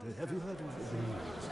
heard it. Have you heard of the news?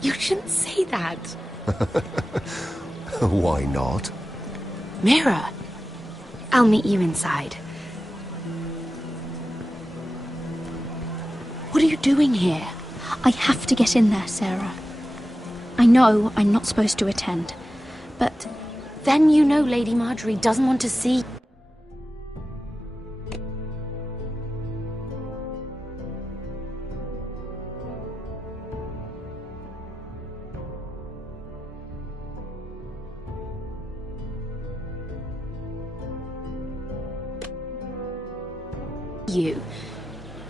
You shouldn't say that. Why not? Mira, I'll meet you inside. What are you doing here? I have to get in there, Sarah. I know I'm not supposed to attend, but... Then you know Lady Marjorie doesn't want to see... you.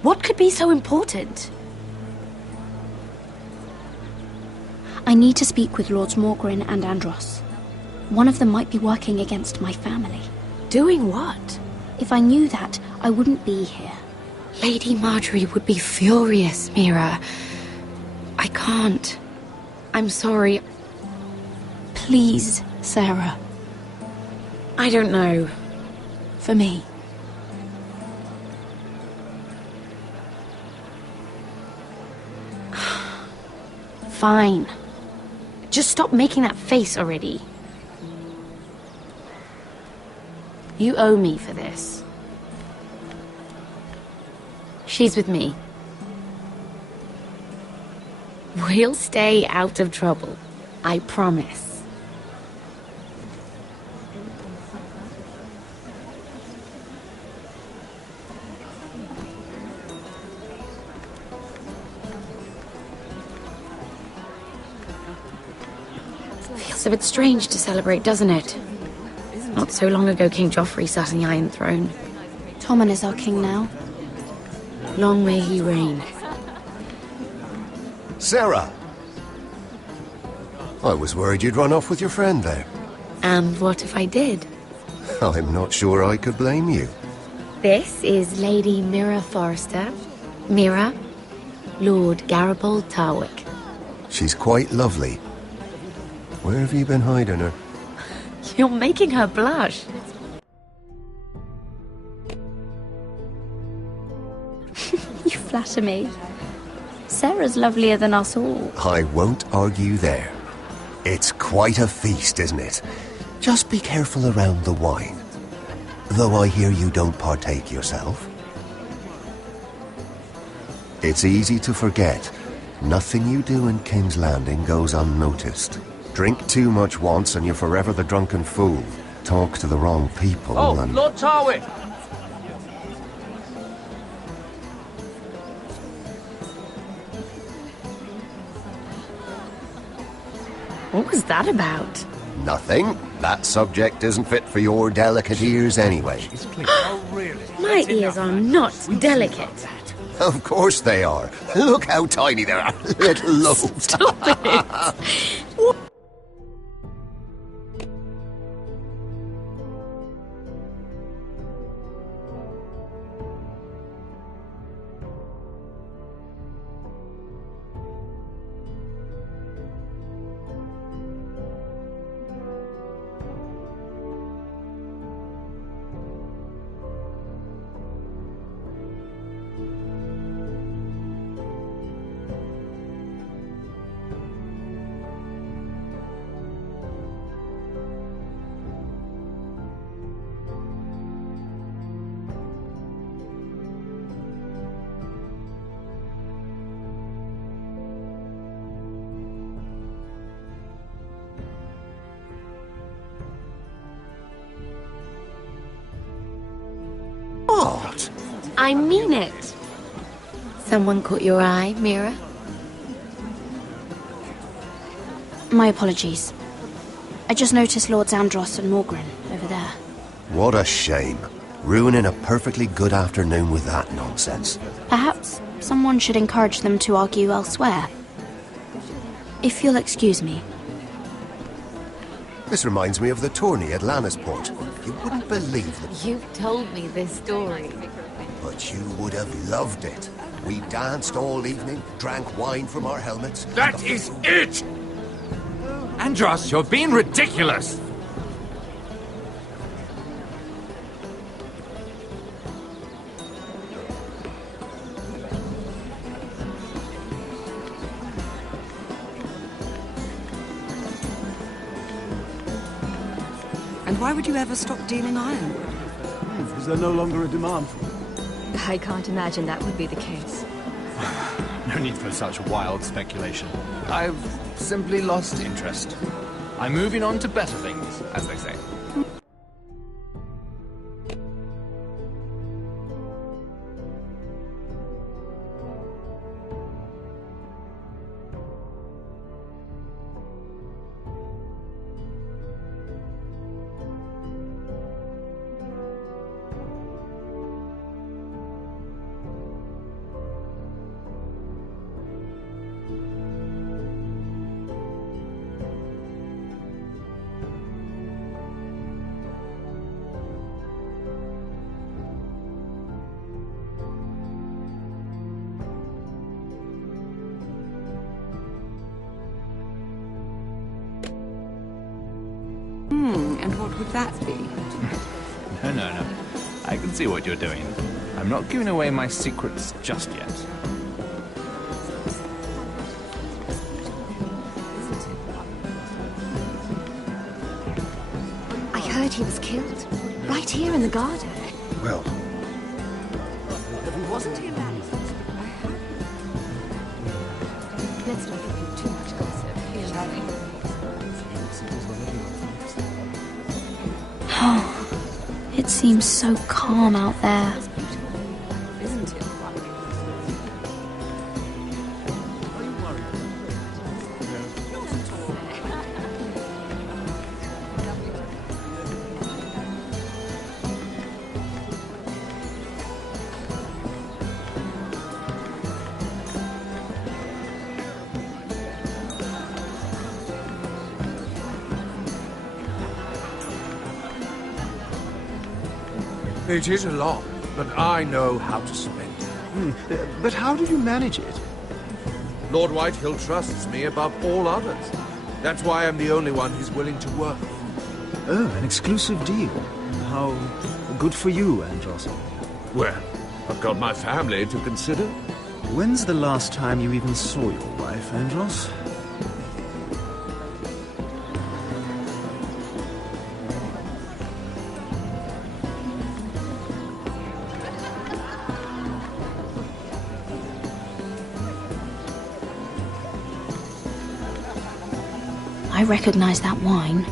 What could be so important? I need to speak with Lords Morgren and Andros. One of them might be working against my family. Doing what? If I knew that, I wouldn't be here. Lady Marjorie would be furious, Mira. I can't. I'm sorry. Please, Sarah. I don't know. For me. Fine. Just stop making that face already. You owe me for this. She's with me. We'll stay out of trouble. I promise. Feels a bit strange to celebrate, doesn't it? Not so long ago King Joffrey sat on the Iron Throne. Tommen is our king now. Long may he reign. Sarah! I was worried you'd run off with your friend there. And what if I did? I'm not sure I could blame you. This is Lady Mira Forrester. Mira, Lord Garibald Tarwick. She's quite lovely. Where have you been hiding her? You're making her blush. You flatter me. Sarah's lovelier than us all. I won't argue there. It's quite a feast, isn't it? Just be careful around the wine. Though I hear you don't partake yourself. It's easy to forget. Nothing you do in King's Landing goes unnoticed. Drink too much once and you're forever the drunken fool. Talk to the wrong people and... Lord Tarwick! What was that about? Nothing. That subject isn't fit for your delicate ears anyway. My ears are not delicate. Of course they are. Look how tiny they are. Little lobes. Stop it! What? I mean it. Someone caught your eye, Mira? My apologies. I just noticed Lords Andros and Morgren over there. What a shame. Ruining a perfectly good afternoon with that nonsense. Perhaps someone should encourage them to argue elsewhere. If you'll excuse me. This reminds me of the tourney at Lannisport. You wouldn't believe them, You've told me this story. but you would have loved it. We danced all evening, drank wine from our helmets. That is it! Andros, you're being ridiculous! And why would you ever stop dealing ironwood? Is there no longer a demand for it? I can't imagine that would be the case. No need for such wild speculation. I've simply lost interest. I'm moving on to better things, as they say. And what would that be? No. I can see what you're doing. I'm not giving away my secrets just yet. I heard he was killed. Right here in the garden. Well, Wasn't he allowed? Let's not give him too much gossip. It seems so calm out there. Isn't it? It is a lot, but I know how to spend it. But how do you manage it? Lord Whitehill trusts me above all others. That's why I'm the only one he's willing to work with. Oh, an exclusive deal. How good for you, Andros. Well, I've got my family to consider. When's the last time you even saw your wife, Andros? I recognize that wine.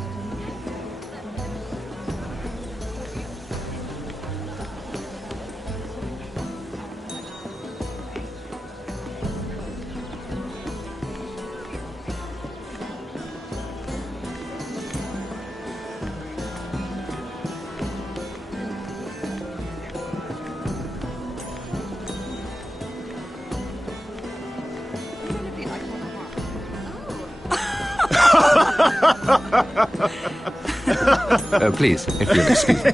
Oh, please, if you'll excuse me.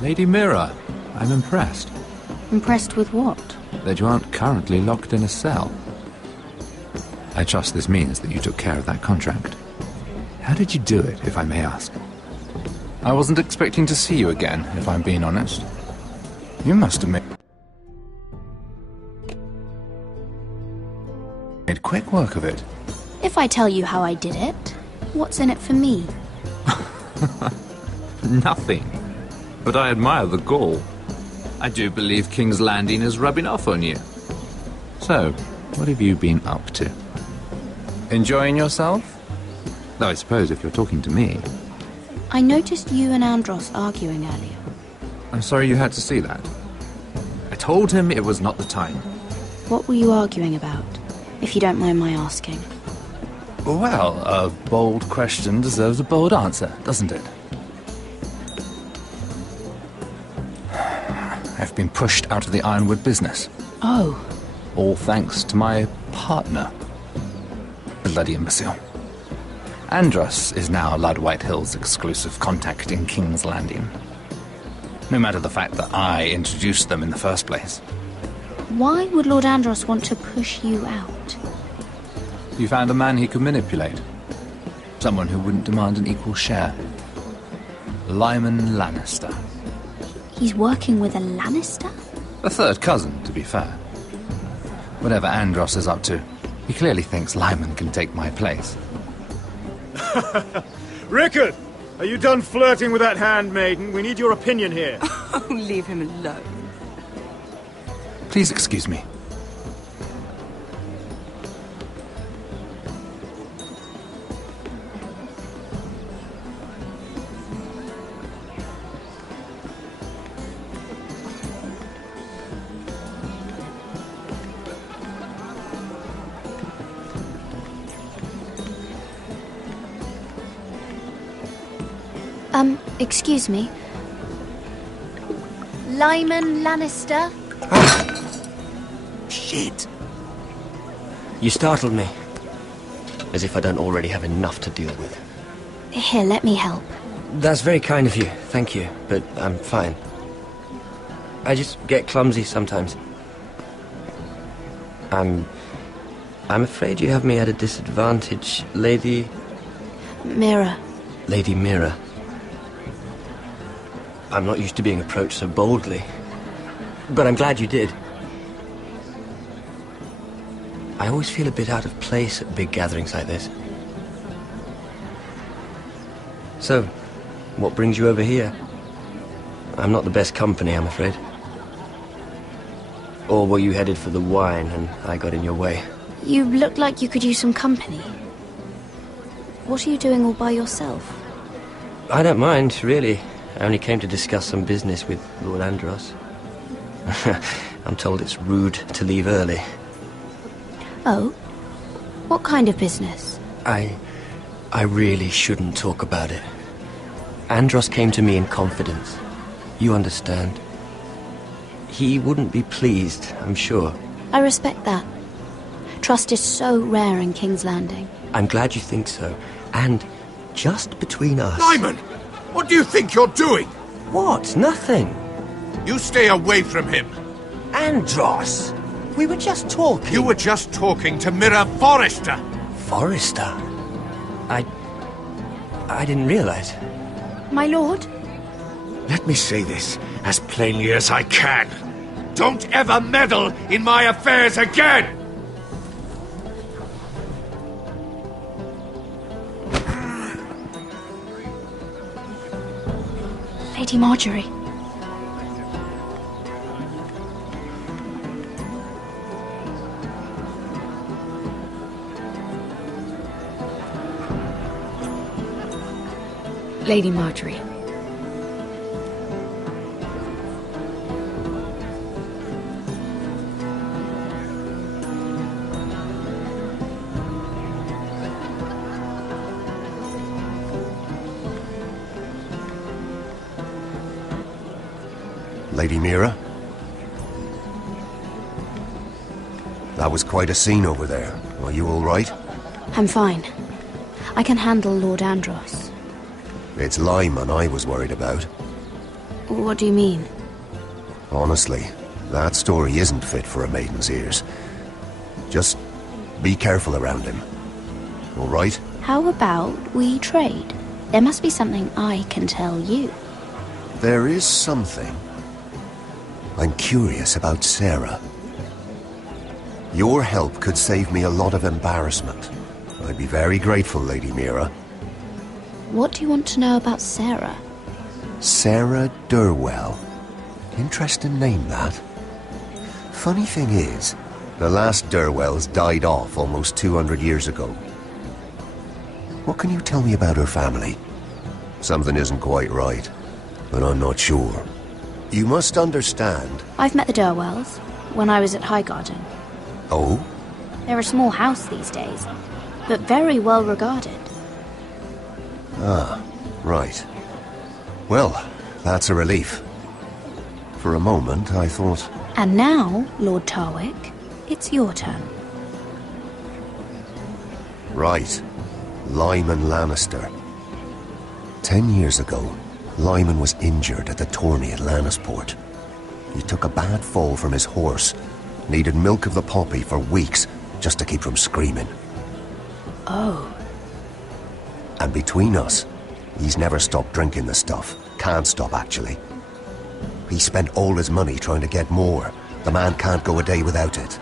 Lady Mira, I'm impressed Impressed with what? that you aren't currently locked in a cell. I trust this means that you took care of that contract. How did you do it, if I may ask? I wasn't expecting to see you again, if I'm being honest. You must have made quick work of it. If I tell you how I did it, what's in it for me? Nothing. But I admire the gall. I do believe King's Landing is rubbing off on you. So, what have you been up to? Enjoying yourself? Though I suppose if you're talking to me. I noticed you and Andros arguing earlier. I'm sorry you had to see that. I told him it was not the time. What were you arguing about, if you don't mind my asking? Well, a bold question deserves a bold answer, doesn't it? I've been pushed out of the ironwood business. Oh. All thanks to my partner. Bloody imbecile. Andros is now Lord Whitehill's exclusive contact in King's Landing. No matter the fact that I introduced them in the first place. Why would Lord Andros want to push you out? You found a man he could manipulate. Someone who wouldn't demand an equal share. Lyman Lannister. He's working with a Lannister? A third cousin, to be fair. Whatever Andros is up to, he clearly thinks Lyman can take my place. Rickard! Are you done flirting with that handmaiden? We need your opinion here. Oh, leave him alone. Please excuse me. Excuse me. Lyman Lannister? Shit. You startled me. As if I don't already have enough to deal with. Here, let me help. That's very kind of you, thank you, but I'm fine. I just get clumsy sometimes. I'm afraid you have me at a disadvantage, Lady... Mira. Lady Mira. I'm not used to being approached so boldly, but I'm glad you did. I always feel a bit out of place at big gatherings like this. So, what brings you over here? I'm not the best company, I'm afraid. Or were you headed for the wine and I got in your way? You look like you could use some company. What are you doing all by yourself? I don't mind, really. I only came to discuss some business with Lord Andros. I'm told it's rude to leave early. Oh? What kind of business? I really shouldn't talk about it. Andros came to me in confidence. You understand. He wouldn't be pleased, I'm sure. I respect that. Trust is so rare in King's Landing. I'm glad you think so. And just between us... Lyman! What do you think you're doing? What? Nothing. You stay away from him. Andros! We were just talking. You were just talking to Mira Forrester. Forrester? I didn't realize. My lord? Let me say this as plainly as I can. Don't ever meddle in my affairs again! Lady Marjorie. Lady Marjorie. Lady Mira? That was quite a scene over there. Are you all right? I'm fine. I can handle Lord Andros. It's Lyman I was worried about. What do you mean? Honestly, that story isn't fit for a maiden's ears. Just be careful around him. All right? How about we trade? There must be something I can tell you. There is something. I'm curious about Sarah. Your help could save me a lot of embarrassment. I'd be very grateful, Lady Mira. What do you want to know about Sarah? Sarah Durwell. Interesting name, that. Funny thing is, the last Durwells died off almost 200 years ago. What can you tell me about her family? Something isn't quite right, but I'm not sure. You must understand. I've met the Durwells when I was at Highgarden. Oh? They're a small house these days, but very well regarded. Ah, right. Well, that's a relief. For a moment, I thought... And now, Lord Tarwick, it's your turn. Right. Lyman Lannister. 10 years ago, Lyman was injured at the tourney at Lannisport. He took a bad fall from his horse, needed milk of the poppy for weeks just to keep from screaming. Oh. And between us, he's never stopped drinking the stuff. Can't stop, actually. He spent all his money trying to get more. The man can't go a day without it.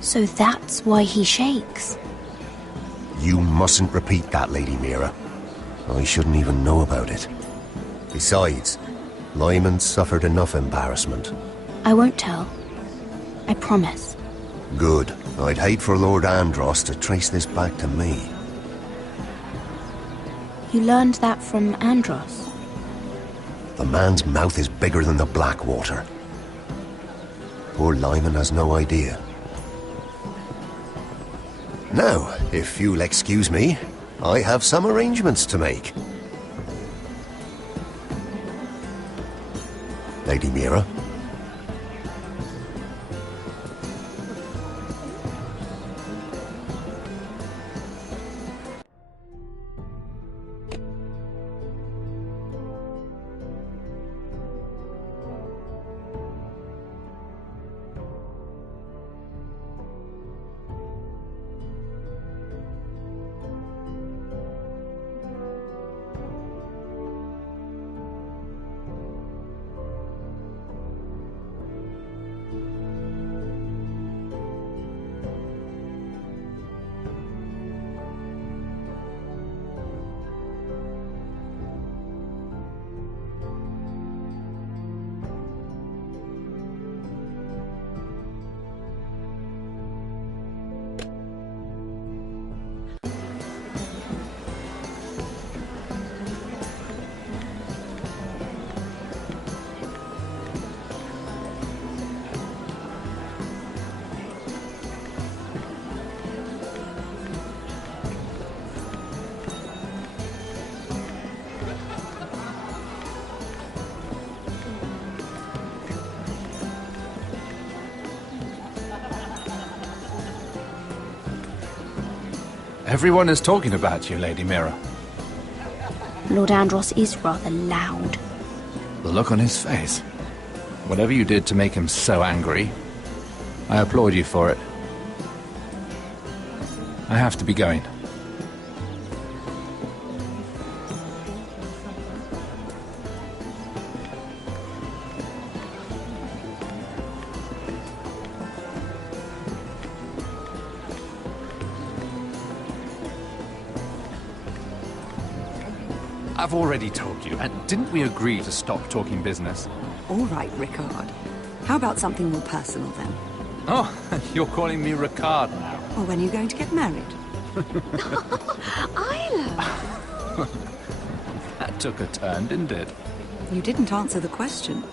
So that's why he shakes. You mustn't repeat that, Lady Mira. I shouldn't even know about it. Besides, Lyman suffered enough embarrassment. I won't tell. I promise. Good. I'd hate for Lord Andros to trace this back to me. You learned that from Andros? The man's mouth is bigger than the Blackwater. Poor Lyman has no idea. Now, if you'll excuse me, I have some arrangements to make. Lady Mira? Everyone is talking about you, Lady Mira. Lord Andros is rather loud. The look on his face. Whatever you did to make him so angry, I applaud you for it. I have to be going. I've already told you, and didn't we agree to stop talking business? All right, Ricard. How about something more personal then? Oh, you're calling me Ricard now. Well, when are you going to get married? Isla! That took a turn, didn't it? You didn't answer the question.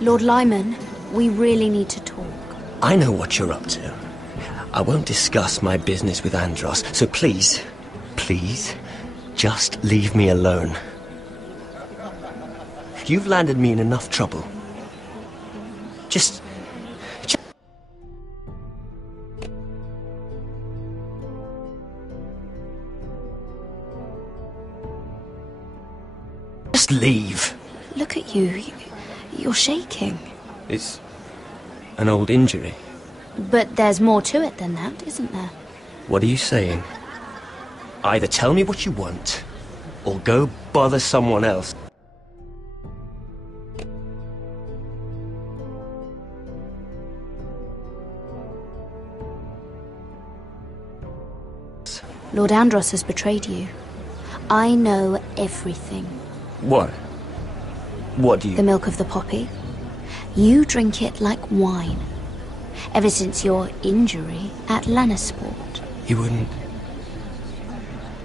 Lord Lyman, we really need to talk. I know what you're up to. I won't discuss my business with Andros, so please, just leave me alone. You've landed me in enough trouble. Just leave. Look at you. You're shaking. It's an old injury. But there's more to it than that, isn't there? What are you saying? Either tell me what you want, or go bother someone else. Lord Andros has betrayed you. I know everything. What? What do you... The milk of the poppy. You drink it like wine. ever since your injury at Lannisport. He wouldn't.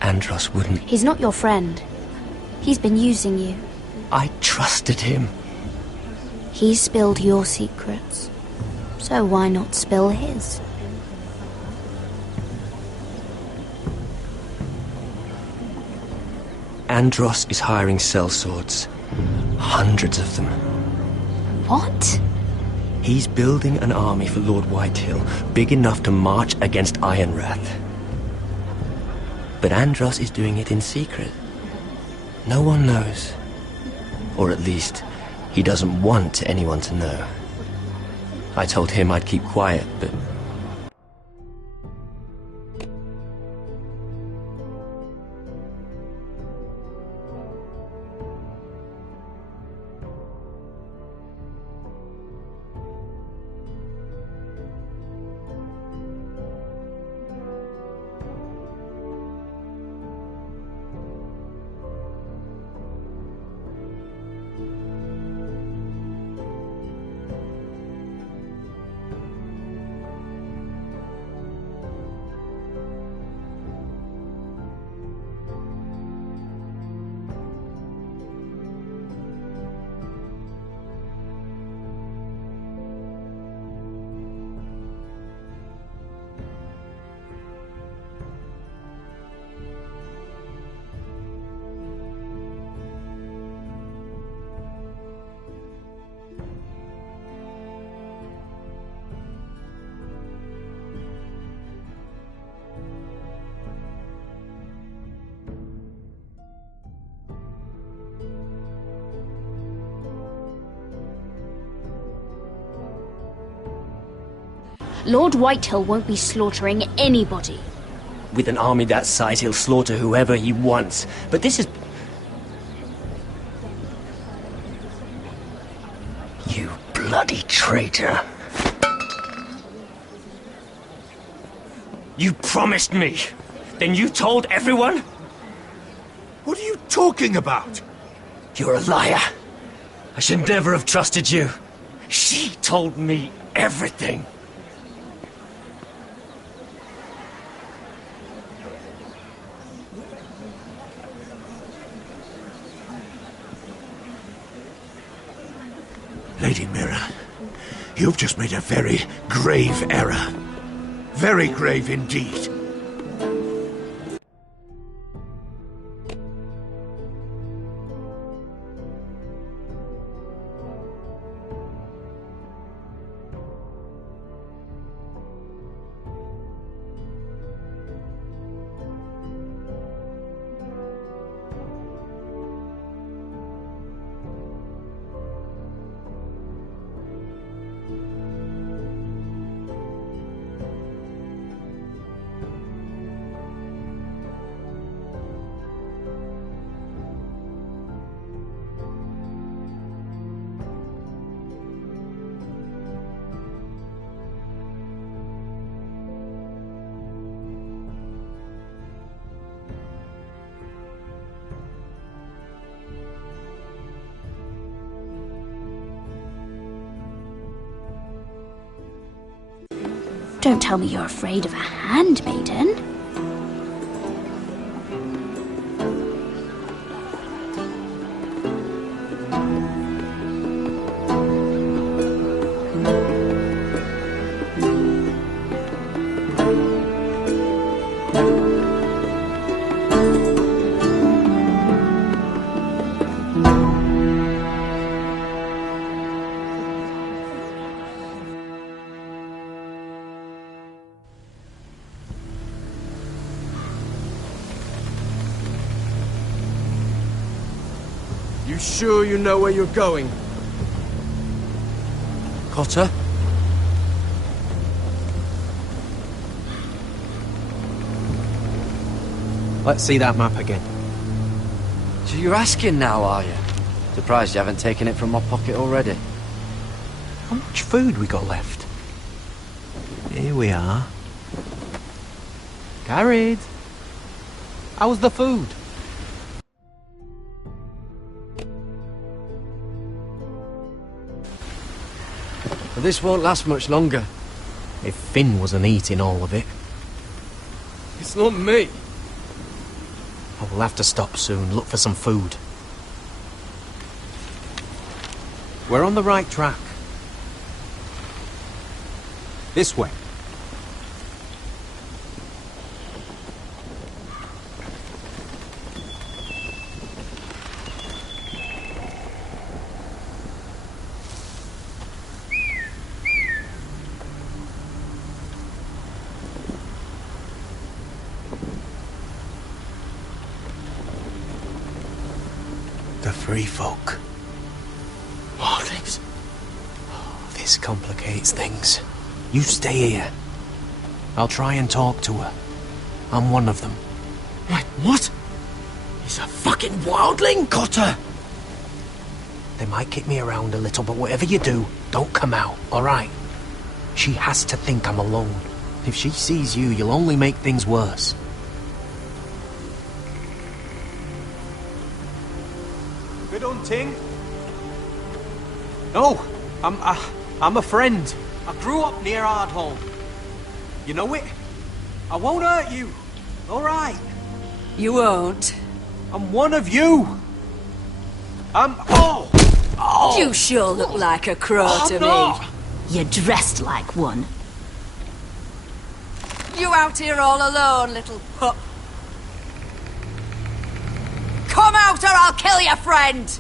Andros wouldn't. He's not your friend. He's been using you. I trusted him. He spilled your secrets. So why not spill his? Andros is hiring sellswords. Hundreds of them. What? He's building an army for Lord Whitehill, big enough to march against Ironrath. But Andros is doing it in secret. No one knows. Or at least, he doesn't want anyone to know. I told him I'd keep quiet, but... Lord Whitehill won't be slaughtering anybody. With an army that size, he'll slaughter whoever he wants. But this is... You bloody traitor. You promised me. Then you told everyone? What are you talking about? You're a liar. I should never have trusted you. She told me everything. Lady Mira, you've just made a very grave error. Very grave indeed. Don't tell me you're afraid of a handmaiden. You sure you know where you're going? Cotter? Let's see that map again. So you're asking now, are you? Surprised you haven't taken it from my pocket already. How much food we got left? Here we are. Carried. How was the food? But this won't last much longer. If Finn wasn't eating all of it. It's not me. I will have to stop soon, look for some food. We're on the right track. This way. The free folk. Wildlings. Oh, this complicates things. You stay here. I'll try and talk to her. I'm one of them. Wait, what? He's a fucking wildling? Got her! They might kick me around a little, but whatever you do, don't come out, alright? She has to think I'm alone. If she sees you, you'll only make things worse. Good hunting. No, I'm a friend. I grew up near Ardholm. You know it? I won't hurt you. All right. You won't. I'm one of you. Oh! You sure look like a crow to not. me. You're dressed like one. You out here all alone, little pup? Come out or I'll kill your friend!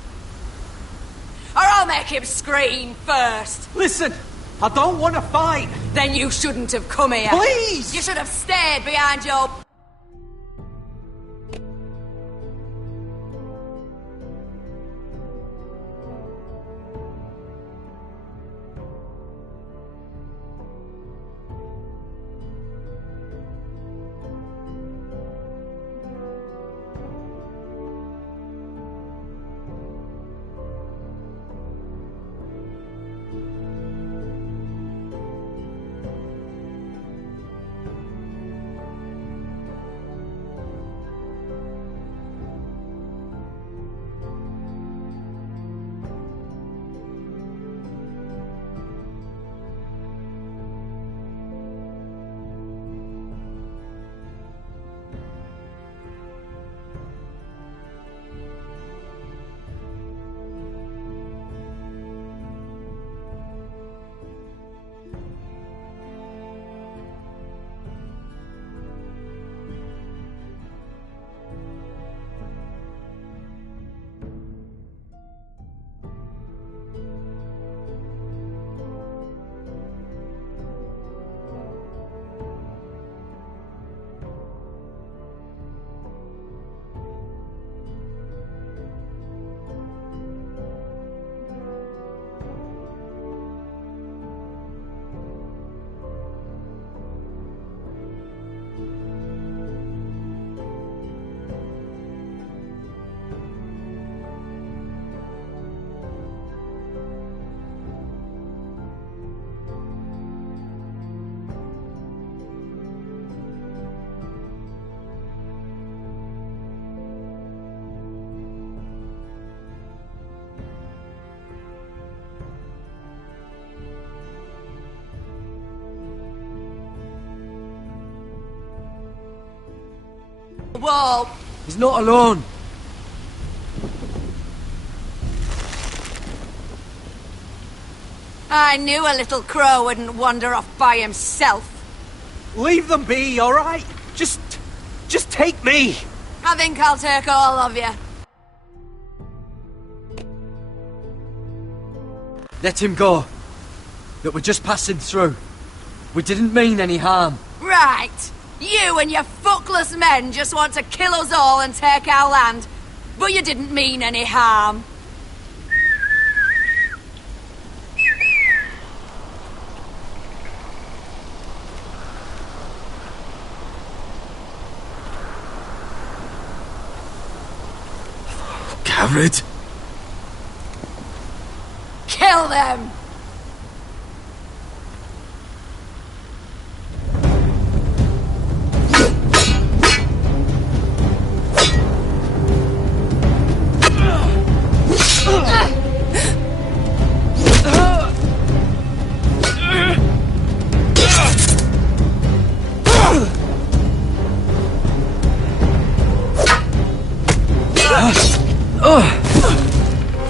Or I'll make him scream first. Listen, I don't want to fight. Then you shouldn't have come here. Please! You should have stayed behind your... Whoa! He's not alone. I knew a little crow wouldn't wander off by himself. Leave them be, all right? Just take me. I think I'll take all of you. Let him go. That we're just passing through. We didn't mean any harm. Right. You and your fuckless men just want to kill us all and take our land. But you didn't mean any harm. Garrett. Kill them!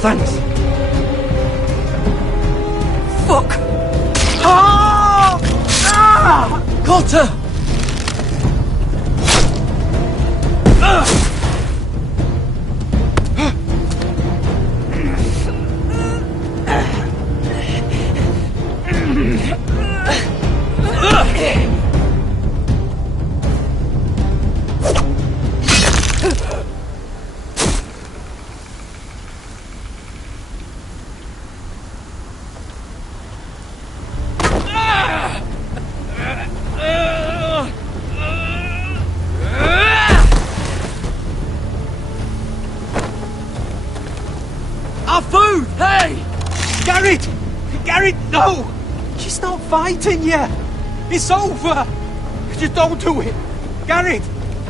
Thanks. Fuck! Ah! Ah! Cotter! Our food! Hey! Garrett! Garrett, no! She's not fighting yet! It's over! Just don't do it! Garrett!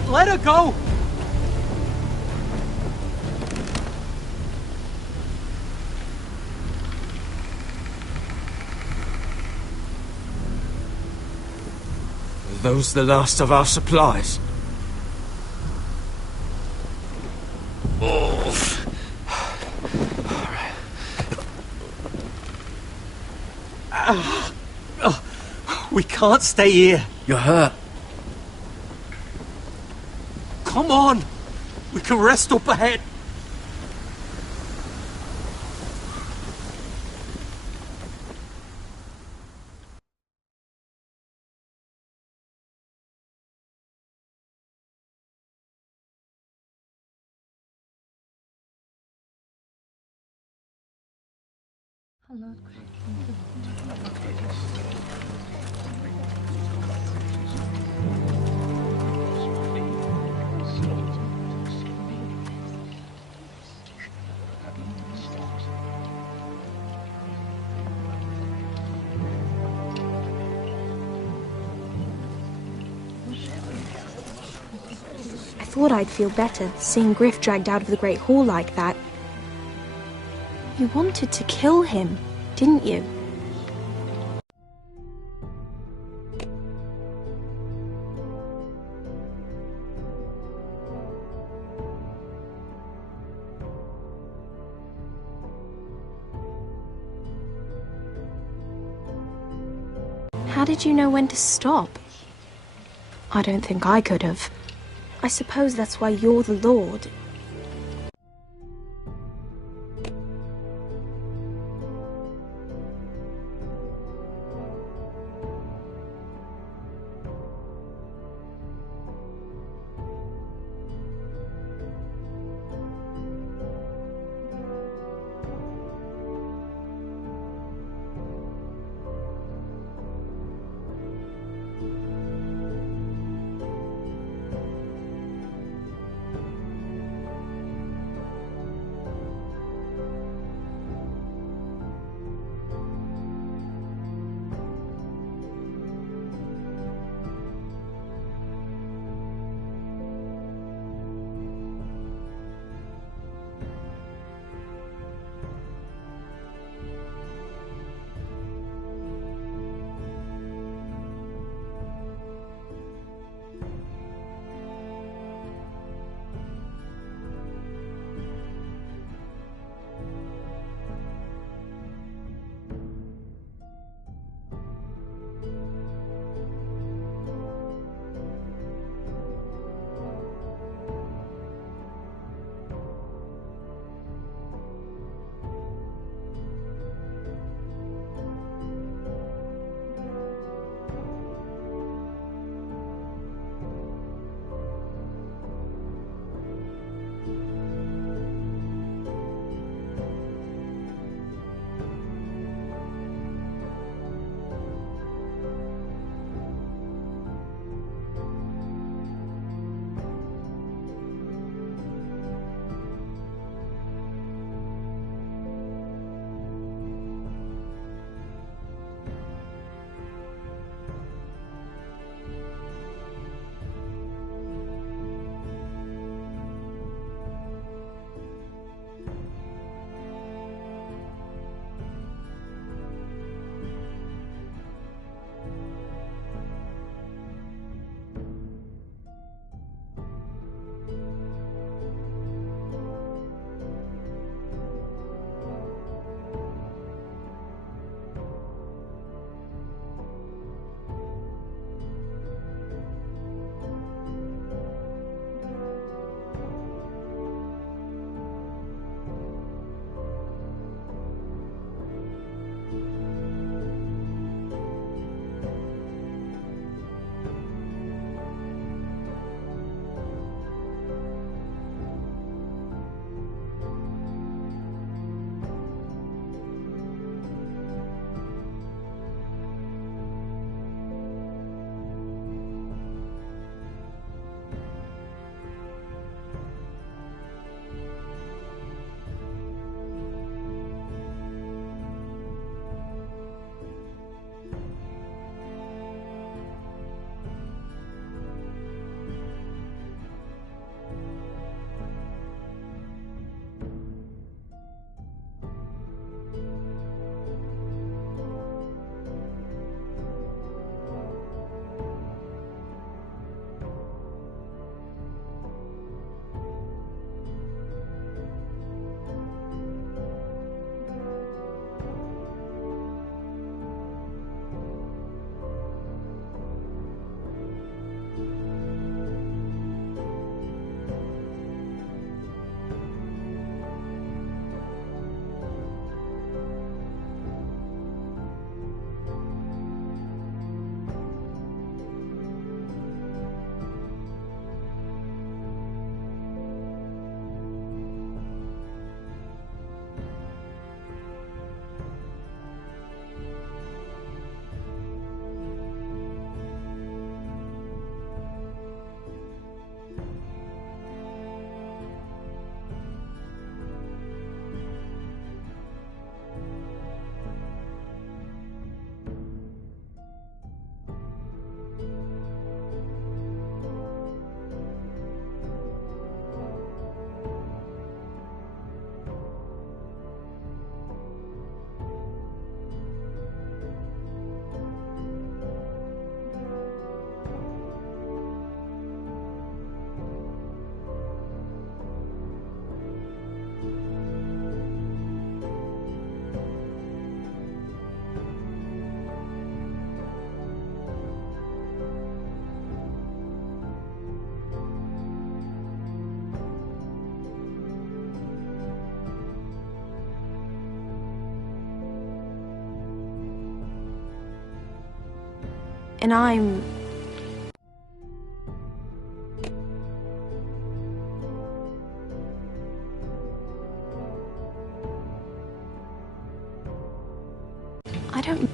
Let her go! Are those the last of our supplies? We can't stay here. You're hurt. Come on! We can rest up ahead. I thought I'd feel better seeing Griff dragged out of the Great Hall like that. You wanted to kill him, didn't you? How did you know when to stop? I don't think I could have. I suppose that's why you're the Lord. And I'm... I don't...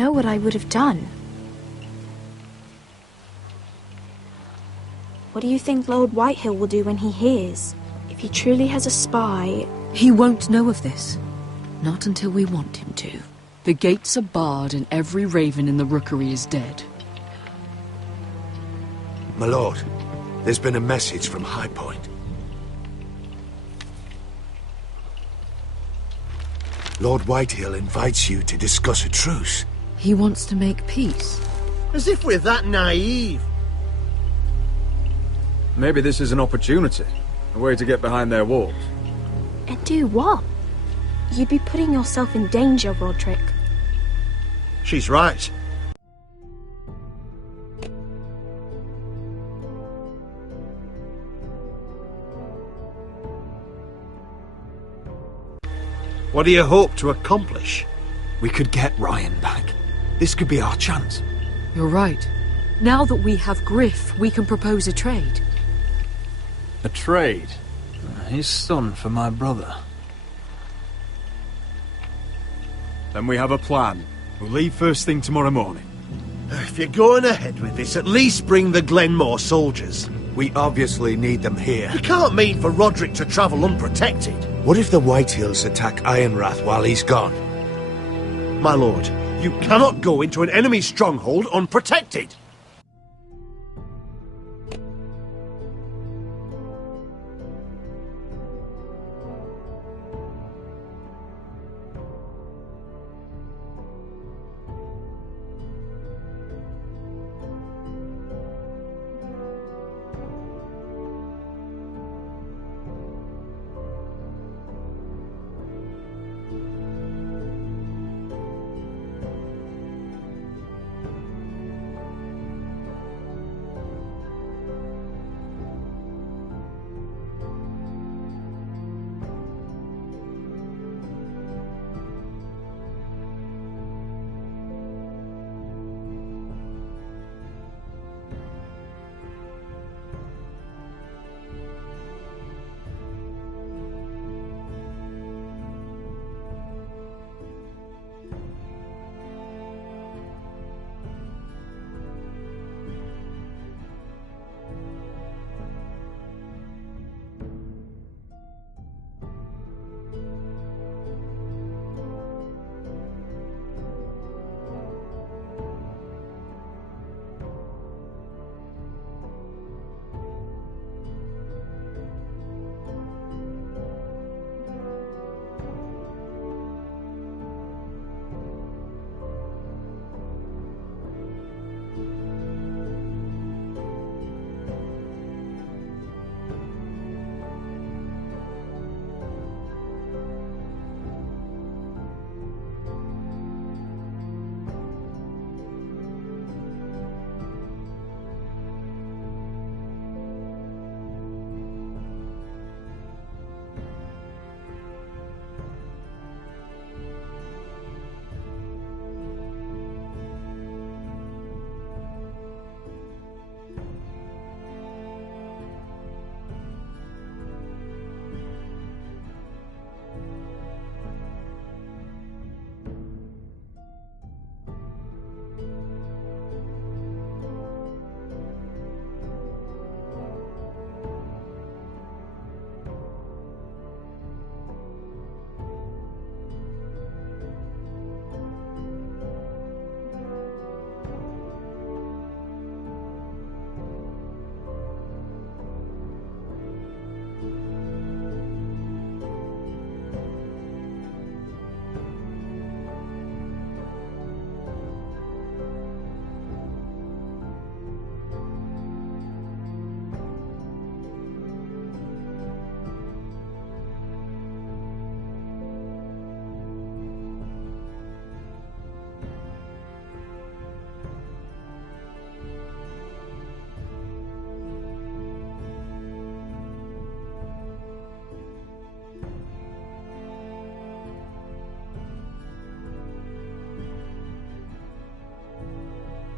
know what I would have done. What do you think Lord Whitehill will do when he hears? If he truly has a spy... He won't know of this. Not until we want him to. The gates are barred and every raven in the rookery is dead. My lord, there's been a message from High Point. Lord Whitehill invites you to discuss a truce. He wants to make peace. As if we're that naive. Maybe this is an opportunity. A way to get behind their walls. And do what? You'd be putting yourself in danger, Roderick. She's right. What do you hope to accomplish? We could get Ryan back. This could be our chance. You're right. Now that we have Griff, we can propose a trade. A trade? His son for my brother. Then we have a plan. We'll leave first thing tomorrow morning. If you're going ahead with this, at least bring the Glenmore soldiers. We obviously need them here. You can't mean for Roderick to travel unprotected. What if the Whitehills attack Ironrath while he's gone? My lord, you cannot go into an enemy stronghold unprotected.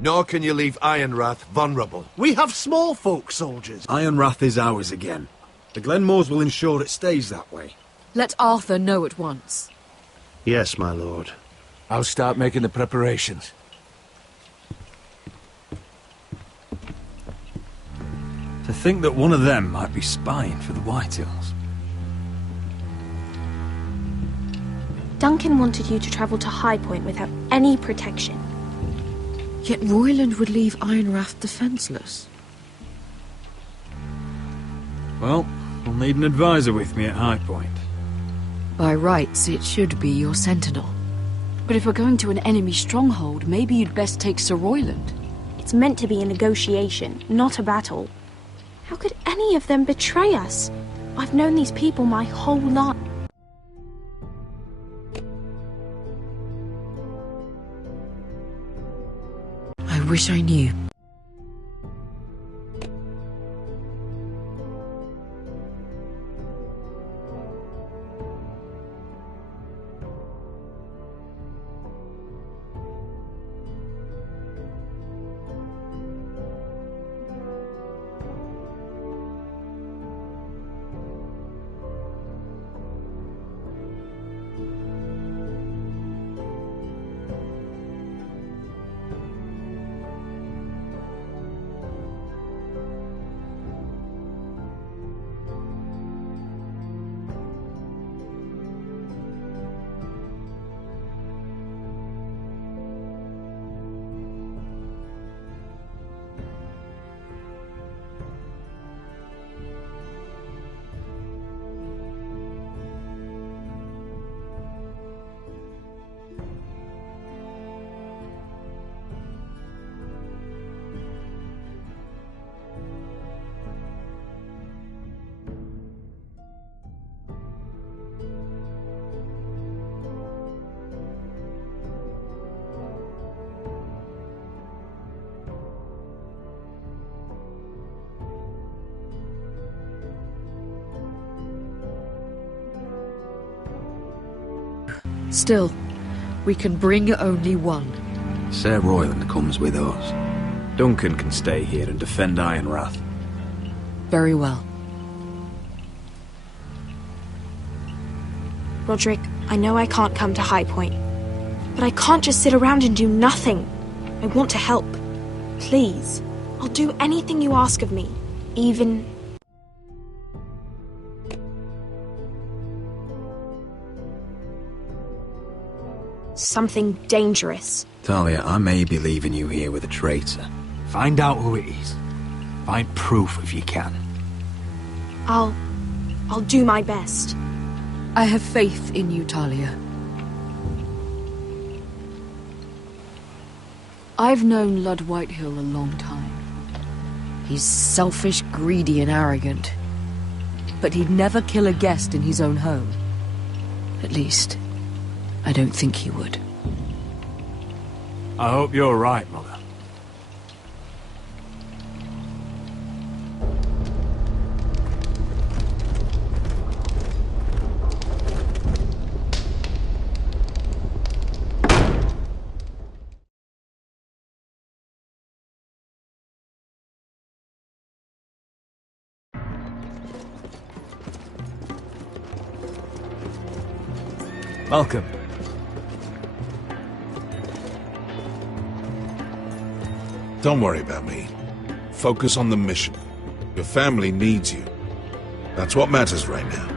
nor can you leave Ironrath vulnerable. We have small folk soldiers. Ironrath is ours again. The Glenmores will ensure it stays that way. Let Arthur know at once. Yes, my lord. I'll start making the preparations. To think that one of them might be spying for the Whitehills. Duncan wanted you to travel to High Point without any protection. Yet Royland would leave Ironrath defenseless. Well, I'll need an advisor with me at High Point. By rights, it should be your sentinel. But if we're going to an enemy stronghold, maybe you'd best take Sir Royland. It's meant to be a negotiation, not a battle. How could any of them betray us? I've known these people my whole life. I wish I knew. Still, we can bring only one. Sir Royland comes with us. Duncan can stay here and defend Ironrath. Very well. Roderick, I know I can't come to High Point, but I can't just sit around and do nothing. I want to help. Please, I'll do anything you ask of me, even... something dangerous. Talia, I may be leaving you here with a traitor. Find out who it is. Find proof if you can. I'll do my best. I have faith in you, Talia. I've known Lud Whitehill a long time. He's selfish, greedy, and arrogant. But he'd never kill a guest in his own home. At least, I don't think he would. I hope you're right, Mother. Welcome. Don't worry about me. Focus on the mission. Your family needs you. That's what matters right now.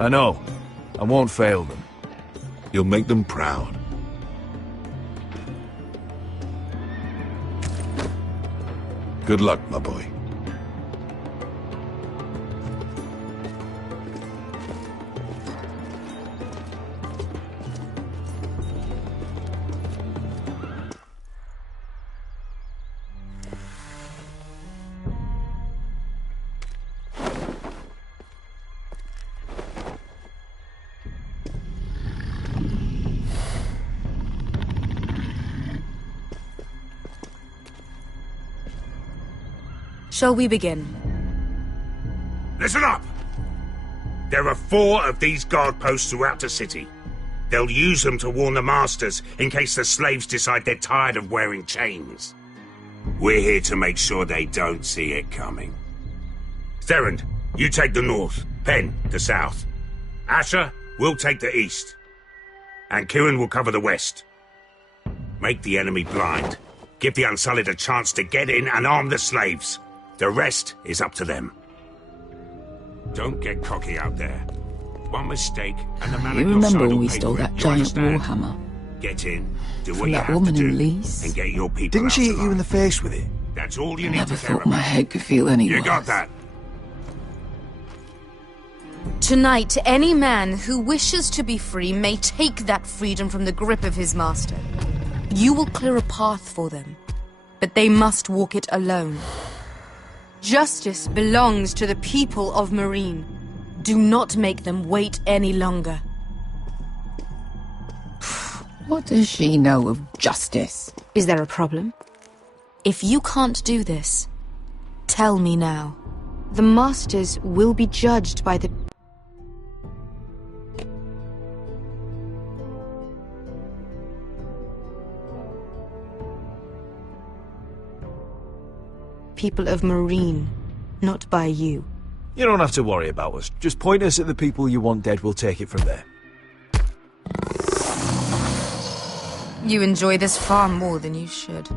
I know. I won't fail them. You'll make them proud. Good luck, my boy. Shall we begin? Listen up! There are 4 of these guard posts throughout the city. They'll use them to warn the masters in case the slaves decide they're tired of wearing chains. We're here to make sure they don't see it coming. Therend, you take the north. Penn, the south. Asher, we'll take the east. And Kieran will cover the west. Make the enemy blind. Give the Unsullied a chance to get in and arm the slaves. The rest is up to them. Don't get cocky out there. One mistake and the man You at your remember side when will we pay stole for it. that You giant understand? warhammer? Get in, do what From you that have woman to in do, Lease? and get your people Didn't out she hit alive. you in the face with it? That's all you I need never to care thought my about. head could feel any You worse. got that? Tonight, any man who wishes to be free may take that freedom from the grip of his master. You will clear a path for them, but they must walk it alone. Justice belongs to the people of Marine. Do not make them wait any longer. What does she know of justice? Is there a problem? If you can't do this, tell me now. The masters will be judged by the people of Marine, not by you. You don't have to worry about us. Just point us at the people you want dead, we'll take it from there. You enjoy this far more than you should.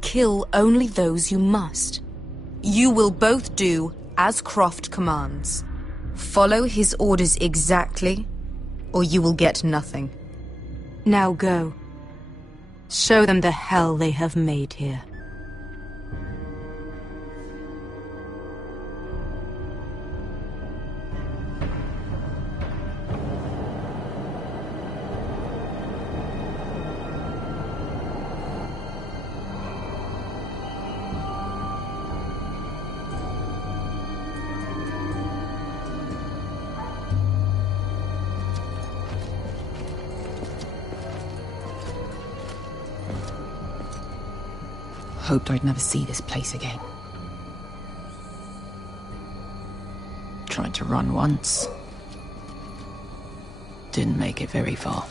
Kill only those you must. You will both do as Croft commands. Follow his orders exactly, or you will get nothing. Now go. Show them the hell they have made here. Hoped I'd never see this place again. Tried to run once. Didn't make it very far.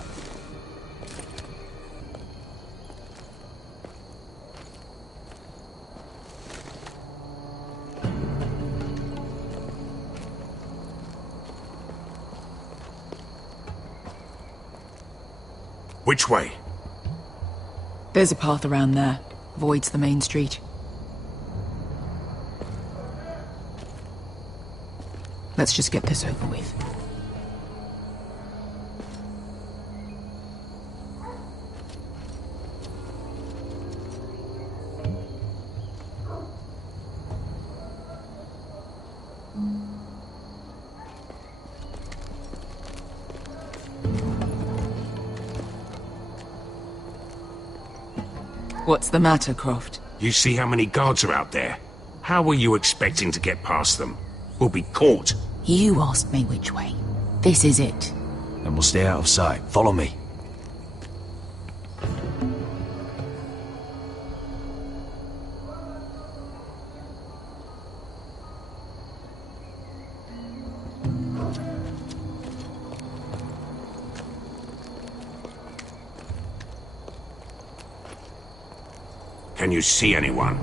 Which way? There's a path around there. Avoids the main street. Let's just get this over with. What's the matter, Croft? You see how many guards are out there? How were you expecting to get past them? We'll be caught. You asked me which way. This is it. Then we'll stay out of sight. Follow me. Can you see anyone?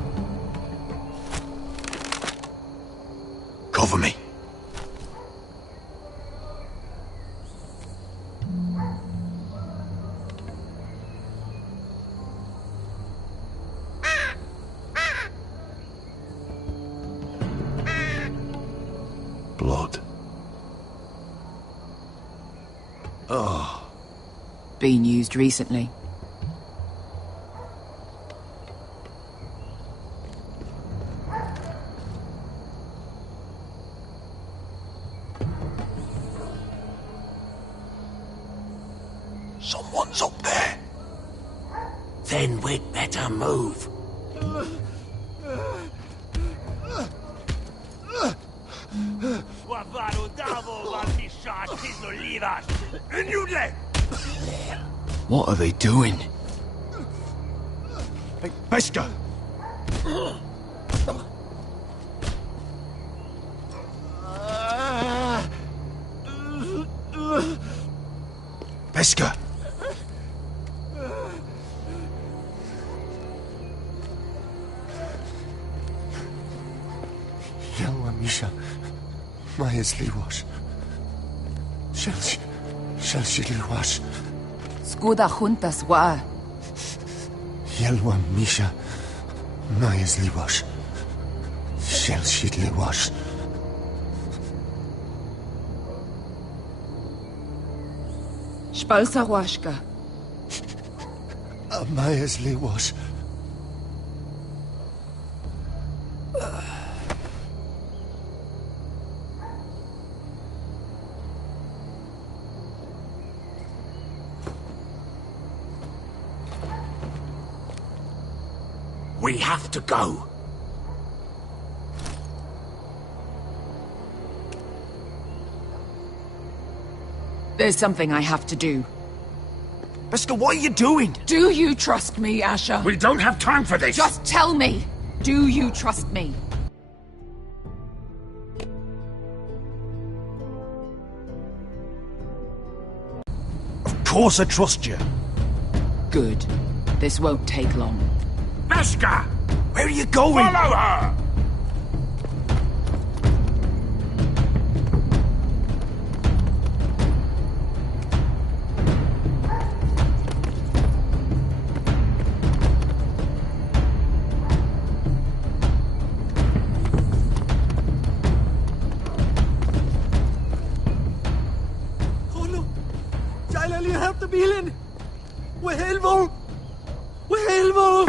Cover me. Blood. been used recently. Someone's up there. Then we'd better move. What are they doing? Hey, Beskha! Beskha! Yelwa Misha, Maya's Liwash. Shelshi Liwash. Skuda juntas wa. Yelwa Misha, Maya's Liwash. Shelshi Liwash. Spalsa washka. Maya's Liwash. We have to go. There's something I have to do. Beskha, what are you doing? Do you trust me, Asher? We don't have time for this! Just tell me! Do you trust me? Of course I trust you. Good. This won't take long. Beskha! Where are you going? Follow her! Oh no! Jailali have the Bilin! We're Helvo! We're Helvo!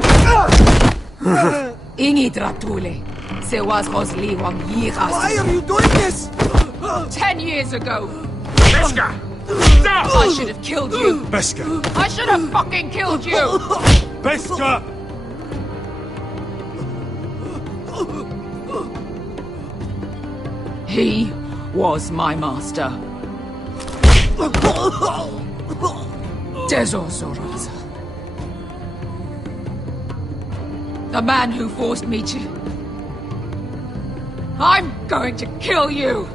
Ingi Dratule. Se was Rosli Wang Yiras. Why are you doing this? 10 years ago. Beskha! Stop! I should have killed you. Beskha! I should have fucking killed you. Beskha! He was my master. Dezozoraza. The man who forced me to... I'm going to kill you!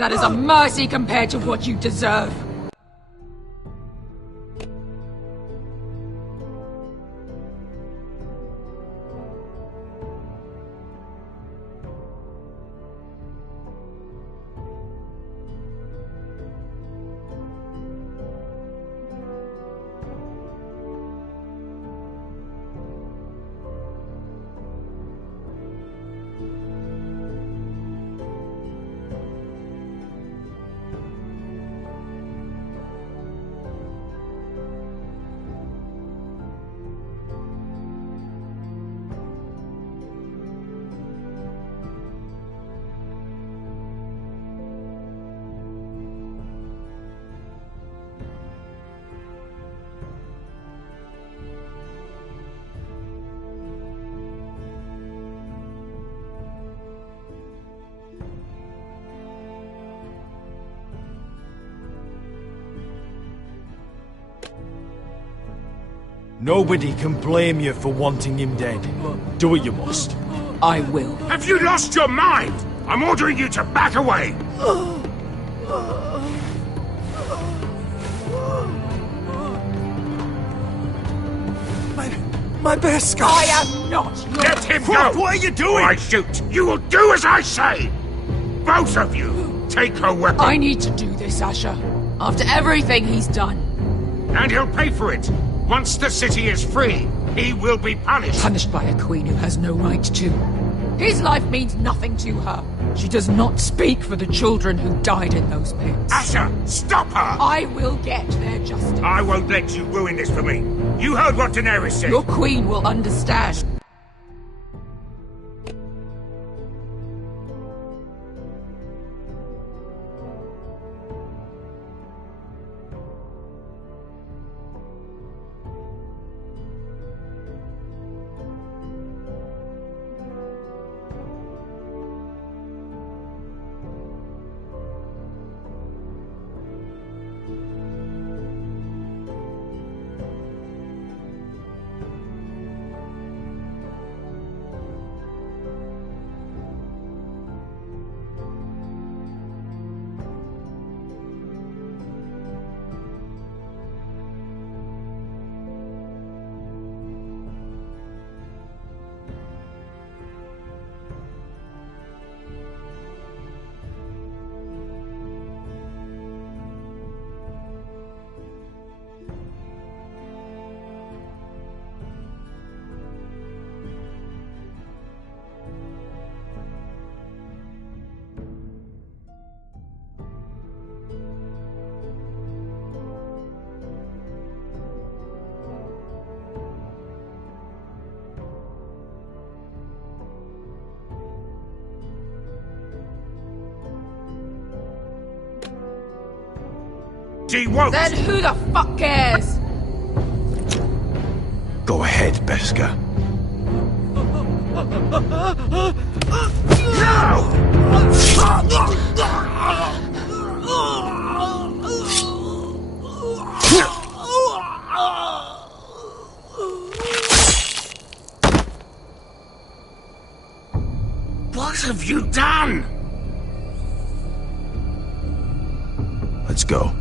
That is a mercy compared to what you deserve. Nobody can blame you for wanting him dead. Do what you must. I will. Have you lost your mind? I'm ordering you to back away! My Beskar! I am not your... Let him go! What are you doing? Or I shoot! You will do as I say! Both of you! Take her weapon! I need to do this, Asher. After everything he's done. And he'll pay for it! Once the city is free, he will be punished! Punished by a queen who has no right to. His life means nothing to her. She does not speak for the children who died in those pits. Asher, stop her! I will get their justice. I won't let you ruin this for me. You heard what Daenerys said. Your queen will understand. She won't! Then who the fuck cares? Go ahead, Beskar. What have you done? Let's go.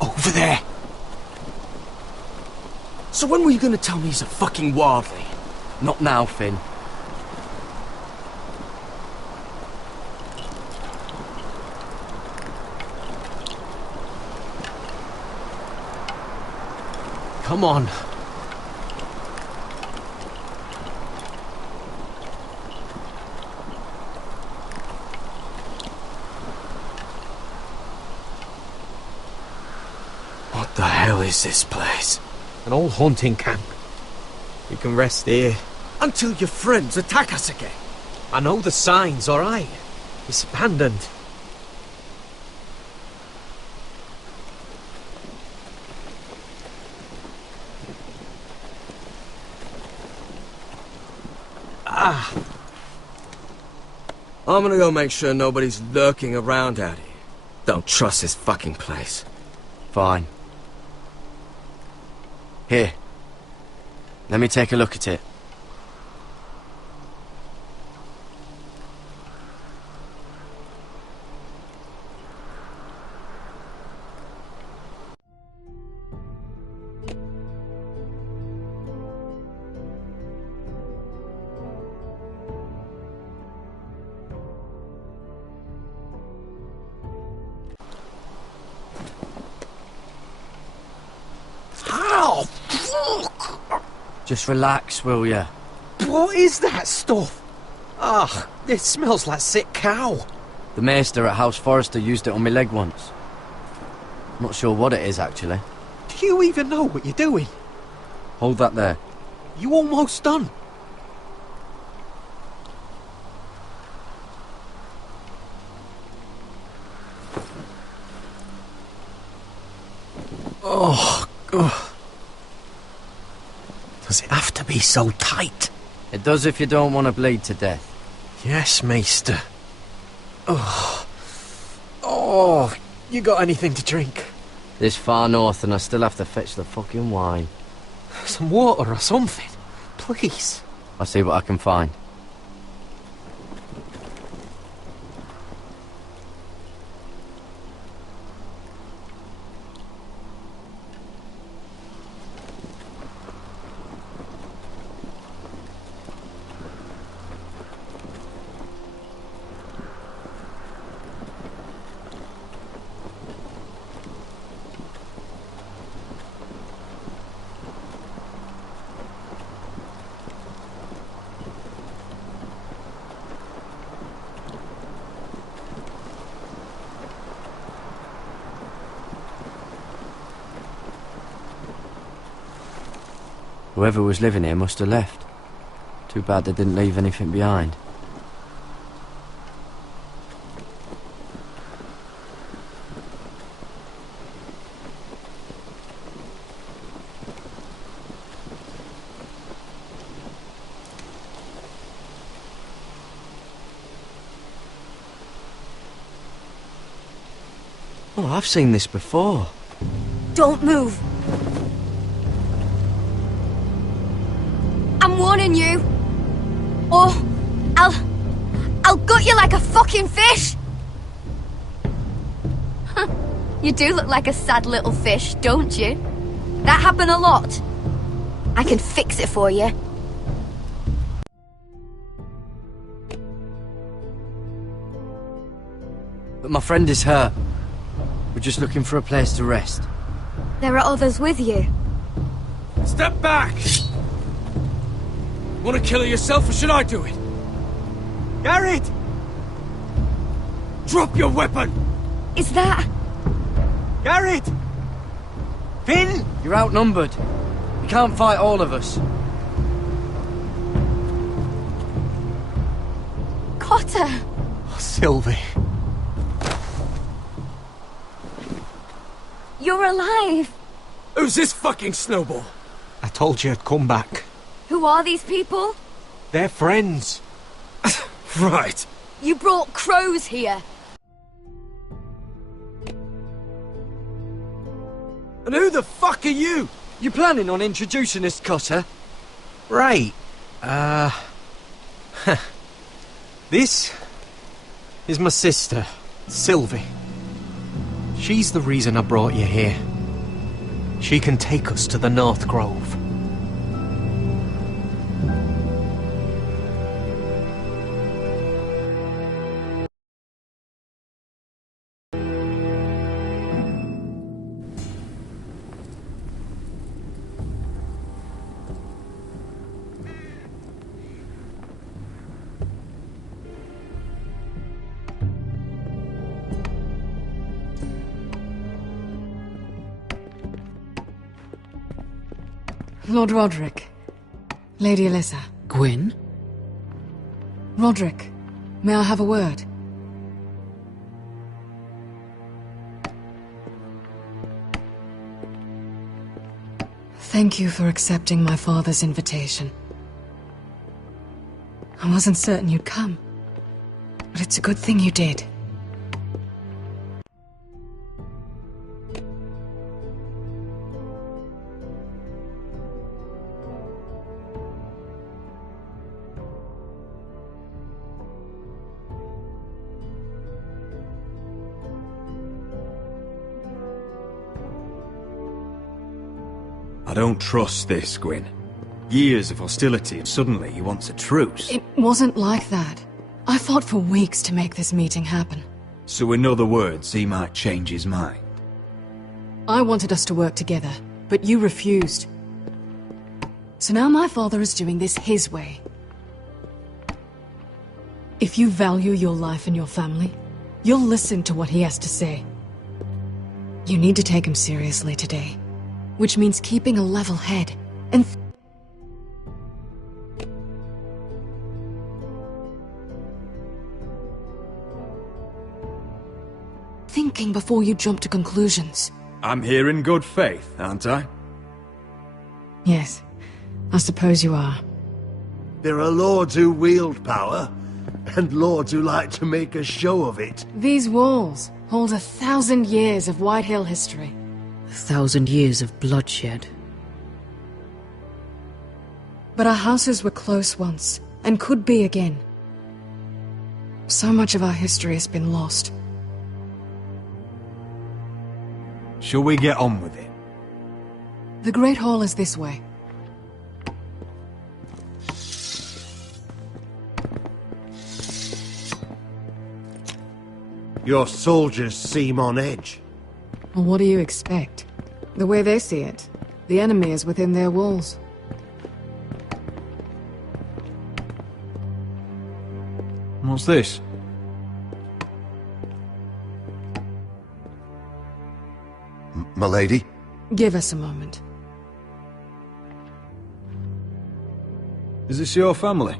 Over there! So when were you gonna tell me he's a fucking wildling? Not now, Finn. Come on. The hell is this place? An old hunting camp. We can rest here. Until your friends attack us again. I know the signs, alright? It's abandoned. I'm gonna go make sure nobody's lurking around out here. Don't trust this fucking place. Fine. Here. Let me take a look at it. Ow! Fuck! Just relax, will ya? What is that stuff? It smells like sick cow. The maester at House Forrester used it on my leg once. Not sure what it is, actually. Do you even know what you're doing? Hold that there. You almost done. Oh, God. Does it have to be so tight? It does if you don't want to bleed to death. Yes, Maester. Oh, you got anything to drink? This far north and I still have to fetch the fucking wine. Some water or something, please. I'll see what I can find. Whoever was living here must have left. Too bad they didn't leave anything behind. Oh, I've seen this before. Don't move. I'm warning you. Or I'll gut you like a fucking fish. You do look like a sad little fish, don't you? That happened a lot. I can fix it for you. But my friend is hurt. We're just looking for a place to rest. There are others with you. Step back! Want to kill her yourself, or should I do it? Garrett! Drop your weapon! Is that... Garrett! Finn! You're outnumbered. You can't fight all of us. Cotter! Oh, Sylvie. You're alive! Who's this fucking snowball? I told you I'd come back. Who are these people? They're friends. Right. You brought crows here. And who the fuck are you? You planning on introducing us, Cotter? Right. This is my sister, Sylvie. She's the reason I brought you here. She can take us to the North Grove. Lord Roderick. Lady Alyssa. Gwyn? Roderick, may I have a word? Thank you for accepting my father's invitation. I wasn't certain you'd come, but it's a good thing you did. I don't trust this, Gwyn. Years of hostility, and suddenly he wants a truce. It wasn't like that. I fought for weeks to make this meeting happen. So in other words, he might change his mind. I wanted us to work together, but you refused. So now my father is doing this his way. If you value your life and your family, you'll listen to what he has to say. You need to take him seriously today, which means keeping a level head and thinking before you jump to conclusions. I'm here in good faith, aren't I? Yes, I suppose you are. There are lords who wield power, and lords who like to make a show of it. These walls hold 1,000 years of Whitehill history. 1,000 years of bloodshed. But our houses were close once, and could be again. So much of our history has been lost. Shall we get on with it? The Great Hall is this way. Your soldiers seem on edge. Well, what do you expect? The way they see it, the enemy is within their walls. What's this? Milady? Give us a moment. Is this your family?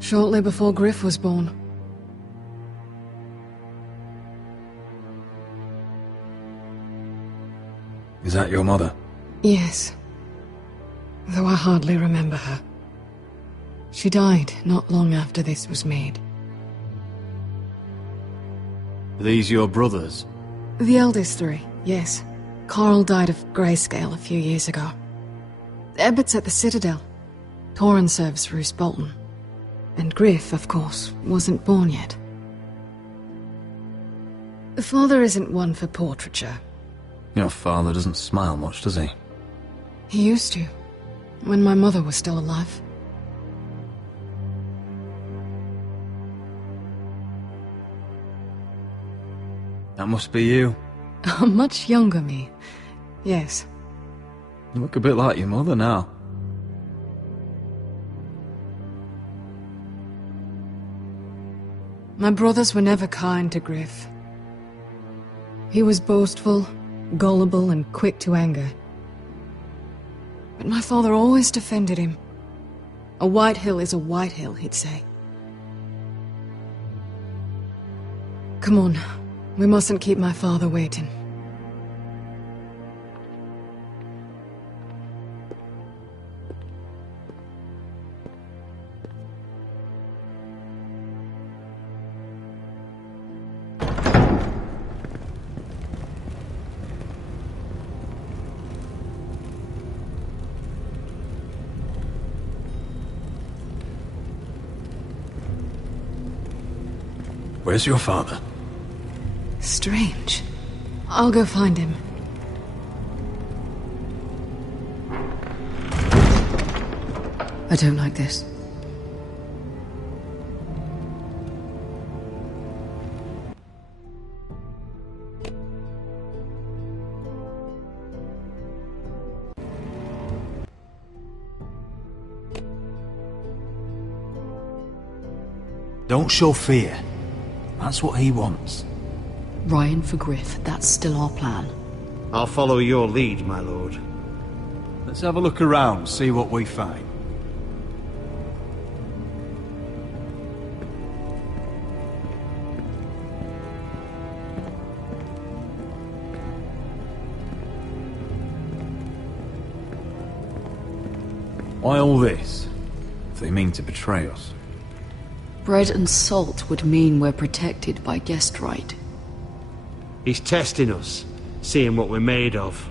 Shortly before Griff was born. Is that your mother? Yes. Though I hardly remember her. She died not long after this was made. Are these your brothers? The eldest three, yes. Carl died of grayscale a few years ago. Ebbett's at the Citadel. Torrin serves Roose Bolton. And Griff, of course, wasn't born yet. The father isn't one for portraiture. Your father doesn't smile much, does he? He used to, when my mother was still alive. That must be you. A much younger me, yes. You look a bit like your mother now. My brothers were never kind to Griff. He was boastful, gullible, and quick to anger. But my father always defended him. A Whitehill is a Whitehill, he'd say. Come on, we mustn't keep my father waiting. Where's your father? Strange. I'll go find him. I don't like this. Don't show fear. That's what he wants. Ryan for Griff, that's still our plan. I'll follow your lead, my lord. Let's have a look around, see what we find. Why all this? If they mean to betray us. Bread and salt would mean we're protected by guest right. He's testing us, seeing what we're made of.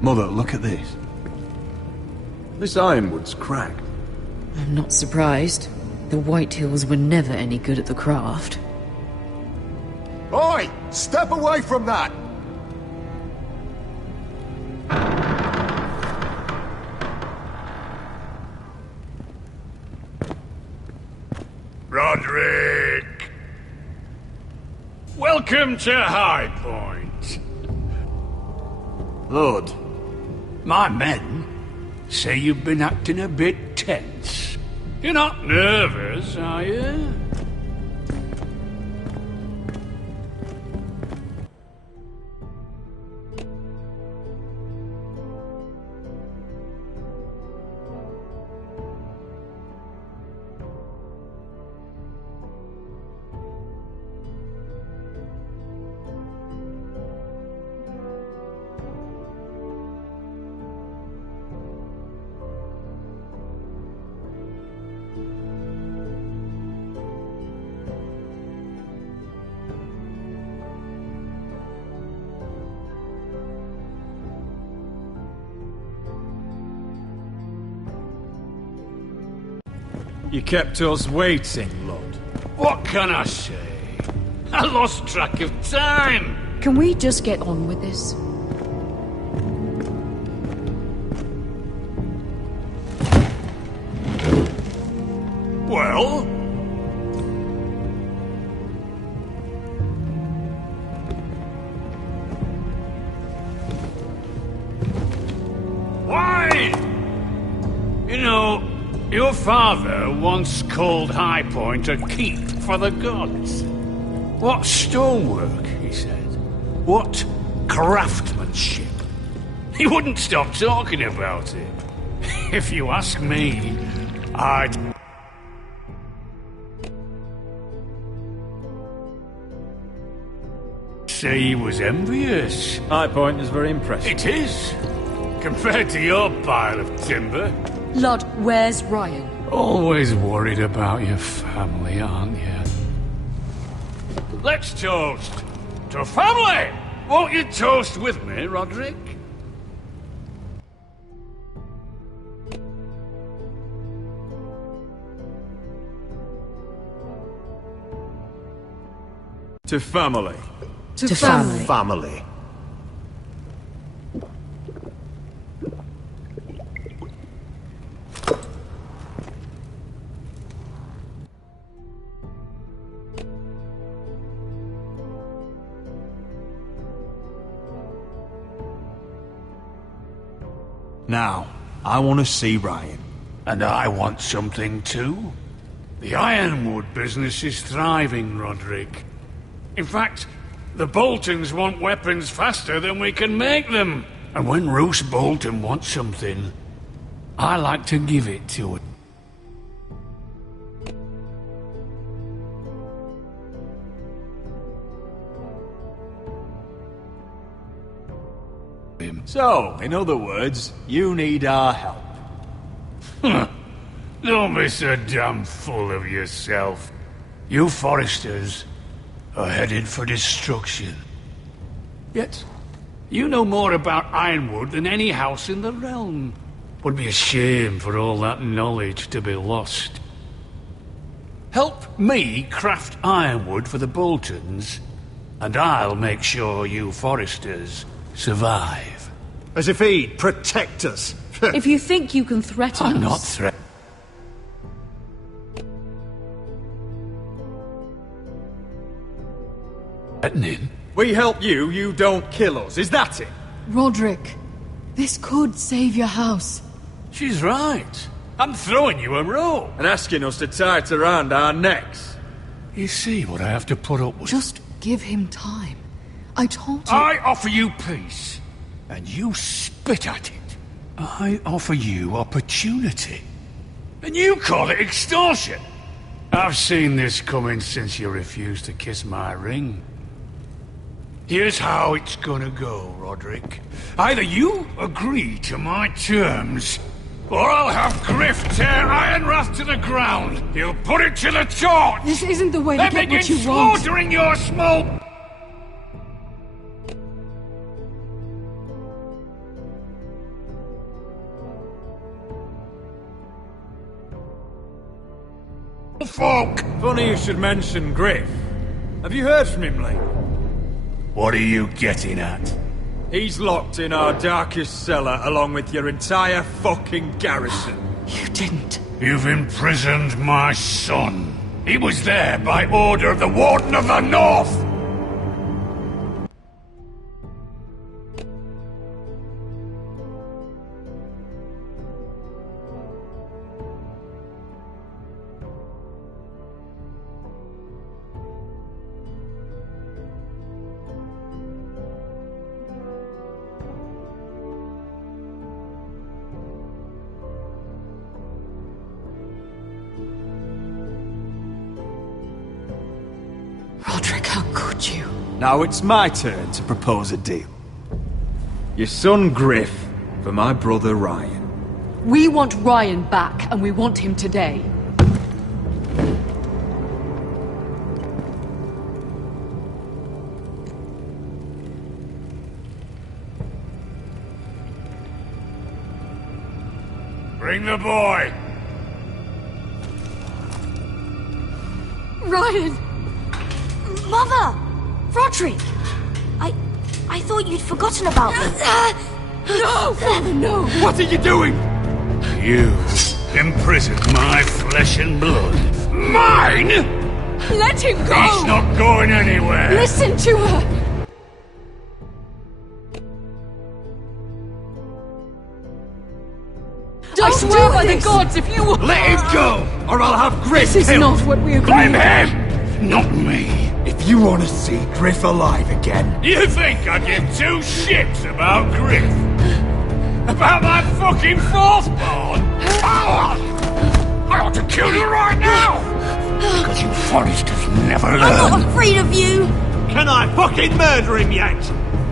Mother, look at this. This ironwood's cracked. I'm not surprised. The Whitehills were never any good at the craft. Oi! Step away from that! Roderick! Welcome to High Point. Lord, my men say you've been acting a bit tense. You're not nervous, are you? You kept us waiting, Lord. What can I say? I lost track of time. Can we just get on with this? Well? Why? You know, your father once called High Point a keep for the gods. What stonework, he said. What craftsmanship. He wouldn't stop talking about it. If you ask me, I'd... say he was envious. High Point is very impressive. It is. Compared to your pile of timber. Lord, where's Ryan? Always worried about your family, aren't you? Let's toast to family! Won't you toast with me, Roderick? To family. To family. Family. Now, I want to see Ryan. And I want something too. The ironwood business is thriving, Roderick. In fact, the Boltons want weapons faster than we can make them. And when Roose Bolton wants something, I like to give it to him. So, in other words, you need our help. Don't be so damn full of yourself. You Foresters are headed for destruction. Yet, you know more about Ironwood than any house in the realm. Would be a shame for all that knowledge to be lost. Help me craft ironwood for the Boltons, and I'll make sure you Foresters survive. As if he'd protect us. If you think you can threaten I'm us... not threatening. We help you, you don't kill us. Is that it? Roderick, this could save your house. She's right. I'm throwing you a rope. And asking us to tie it around our necks. You see what I have to put up with? Just give him time. I told you... I offer you peace, and you spit at it. I offer you opportunity, and you call it extortion. I've seen this coming since you refused to kiss my ring. Here's how it's gonna go, Roderick. Either you agree to my terms, or I'll have Griff tear Ironrath to the ground. He'll put it to the torch. This isn't the way to Then get begin what you want. slaughtering your small... folk. Funny you should mention Griff. Have you heard from him lately? What are you getting at? He's locked in our darkest cellar along with your entire fucking garrison. You didn't. You've imprisoned my son. He was there by order of the Warden of the North. Roderick, how could you? Now it's my turn to propose a deal. Your son Griff for my brother Ryan. We want Ryan back, and we want him today. Bring the boy. Ryan! Mother! Roderick! I thought you'd forgotten about me. No! Father, no! What are you doing? You imprisoned my flesh and blood. Mine? Let him go! He's not going anywhere. Listen to her! I swear by the gods, if you... Let him go, or I'll have Griff This is killed. not what we agreed. Blame him, not me. If you want to see Griff alive again... You think I give two shits about Griff? About my fucking fourthborn? I ought to kill you right now! Because you Forresters never learn. I'm not afraid of you! Can I fucking murder him yet?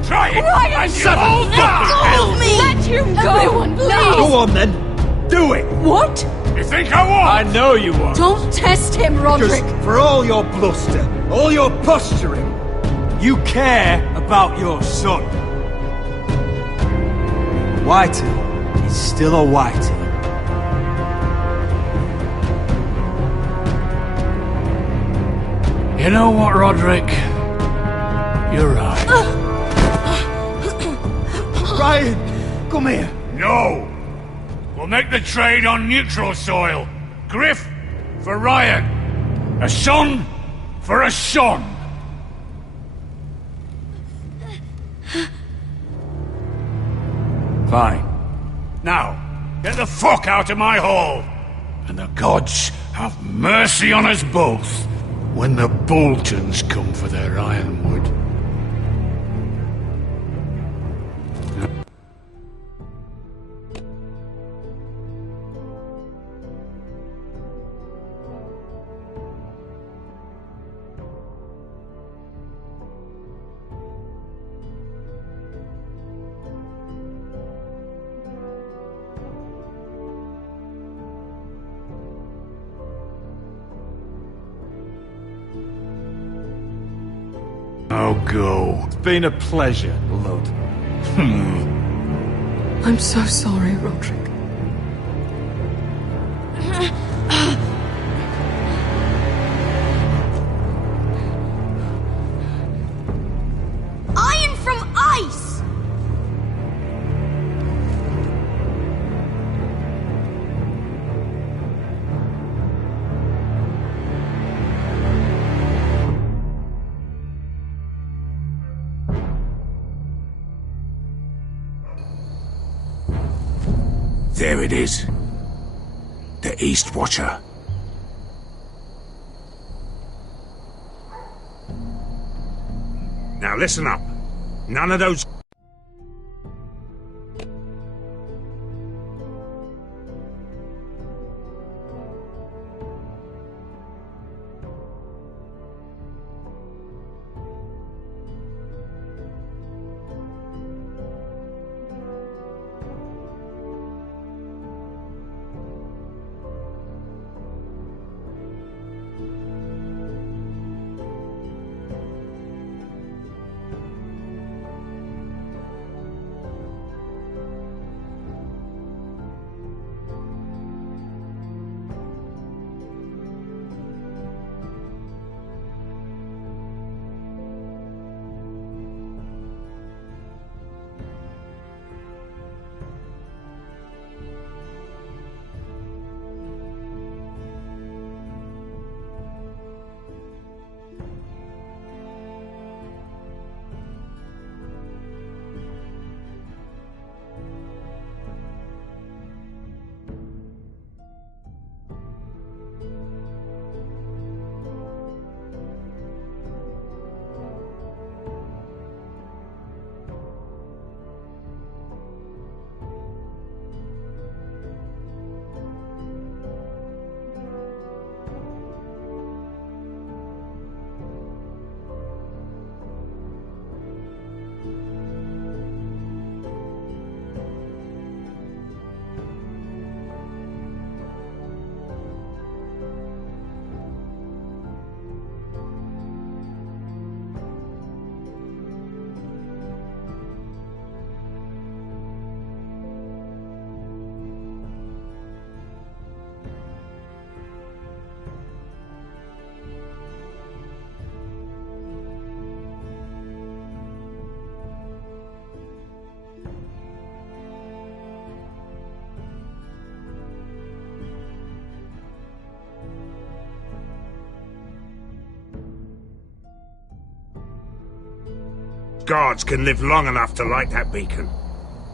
Try it! Ryan, shut fucking hell! Me! Let him go! Everyone, please! Go on then. Do it. What? You think I won't? I know you won't. Don't test him, Roderick! Because for all your bluster, all your posturing, you care about your son. Whitey is still a Whitey. You know what, Roderick? You're right. Ryan, come here. No! We'll make the trade on neutral soil. Griff for Ryan. A son for a son. Fine. Now, get the fuck out of my hall. And the gods have mercy on us both when the Boltons come for their ironwood. Oh, go. It's been a pleasure, Lud. I'm so sorry, Roderick. Iron from ice! There it is. The East Watcher. Now listen up. None of those... guards can live long enough to light that beacon.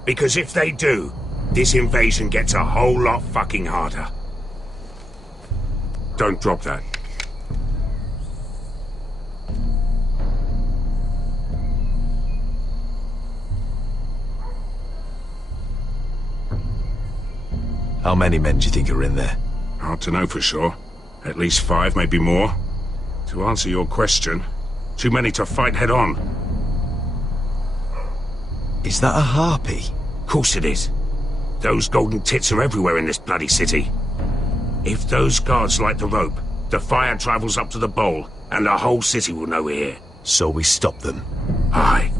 Because if they do, this invasion gets a whole lot fucking harder. Don't drop that. How many men do you think are in there? Hard to know for sure. At least 5, maybe more. To answer your question, too many to fight head on. Is that a harpy? Course it is. Those golden tits are everywhere in this bloody city. If those guards light the rope, the fire travels up to the bowl, and the whole city will know we're here. So we stop them? Aye.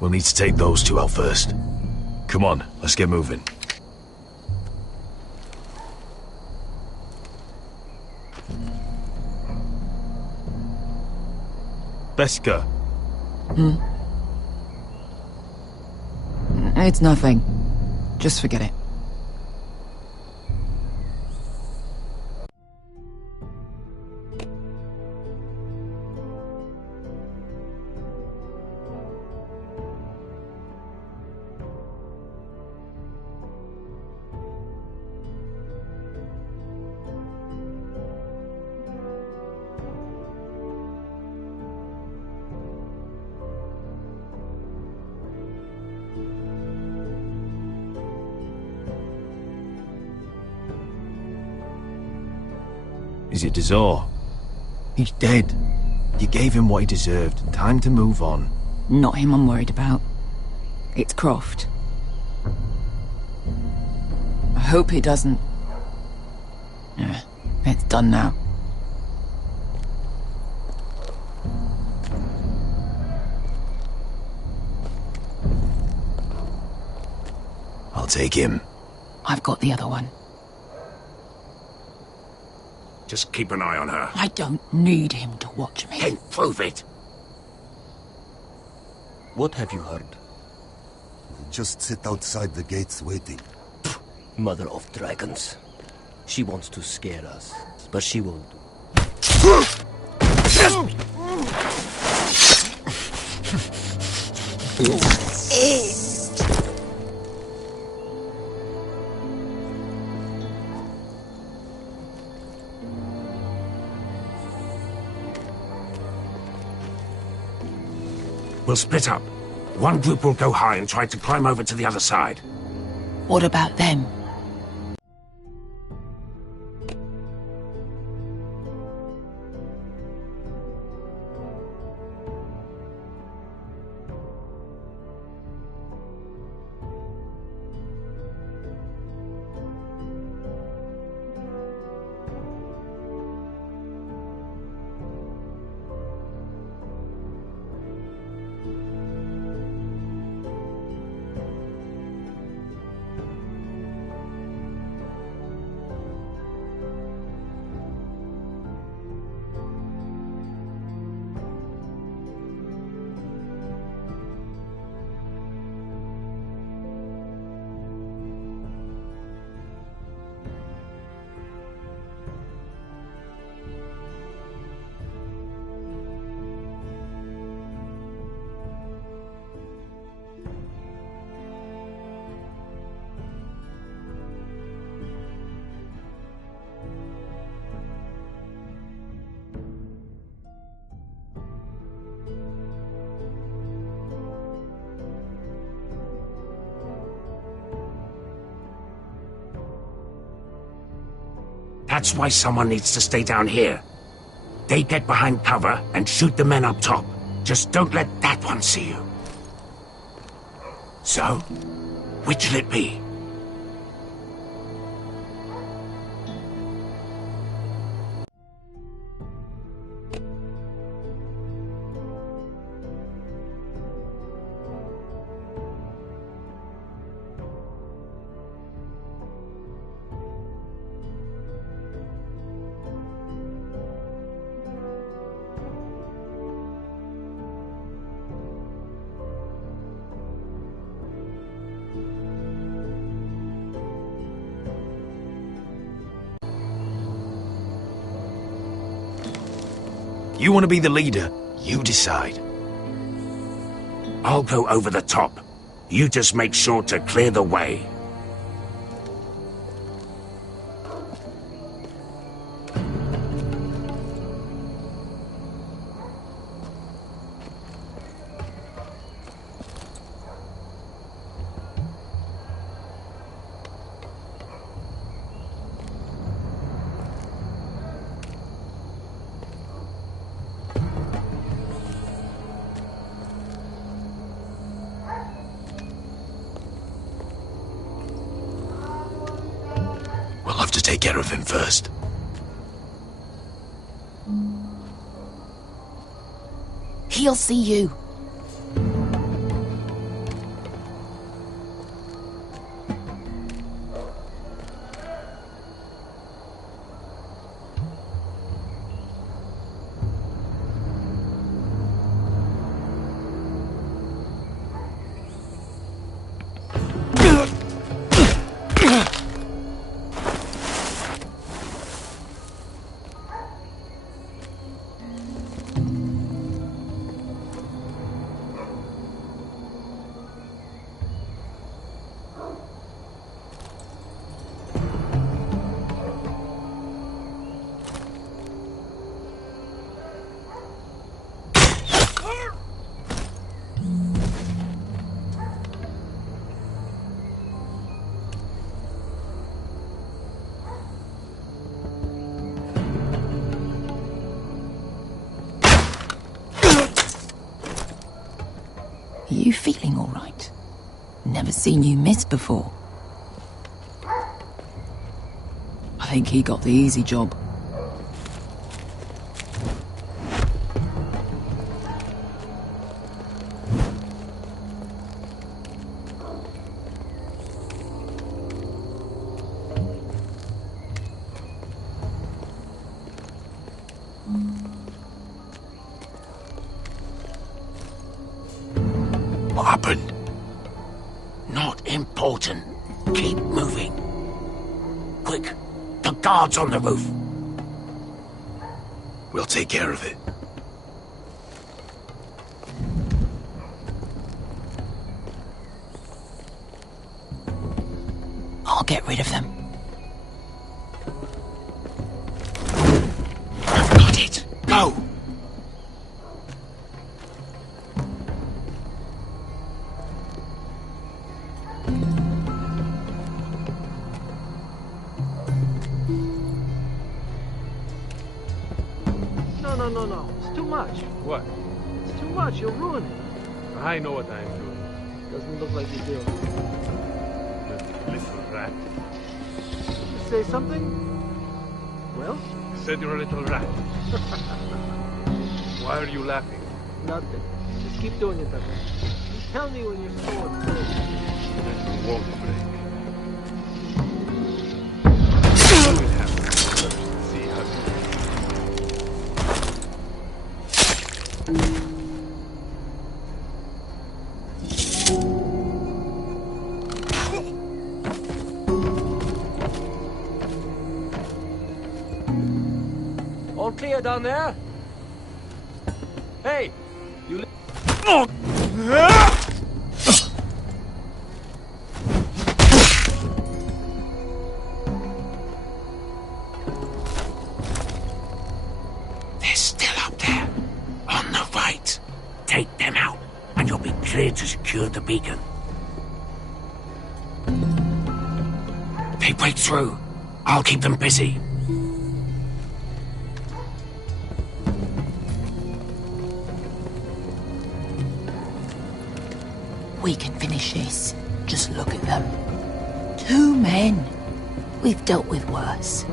We'll need to take those 2 out first. Come on, let's get moving. Beskha. It's nothing. Just forget it. Is it Dazor? He's dead. You gave him what he deserved. Time to move on. Not him I'm worried about. It's Croft. I hope he doesn't... Yeah, it's done now. I'll take him. I've got the other one. Just keep an eye on her. I don't need him to watch me. Then prove it. What have you heard? Just sit outside the gates waiting. Mother of dragons. She wants to scare us, but she won't. We'll split up. One group will go high and try to climb over to the other side. What about them? That's why someone needs to stay down here. They get behind cover and shoot the men up top. Just don't let that one see you. So, which'll it be? You want to be the leader, you decide. I'll go over the top. You just make sure to clear the way. We'll have to take care of him first. He'll see you. Are you feeling all right? Never seen you miss before. I think he got the easy job. What happened? Not important. Keep moving. Quick, the guards on the roof. We'll take care of it. rid of them. I've got it. Go! No. It's too much. What? It's too much. You'll ruin it. I know what I'm doing. Doesn't look like you do. You little rat. Say something? Well? I said you're a little rat. Why are you laughing? Nothing. Just keep doing it that way. You tell me when you're slow and clear. Then you won't break. You will have to first see how you All clear down there? Hey! You They're still up there. On the right. Take them out, and you'll be clear to secure the beacon. They break through. I'll keep them busy. We can finish this. Just look at them. 2 men. We've dealt with worse.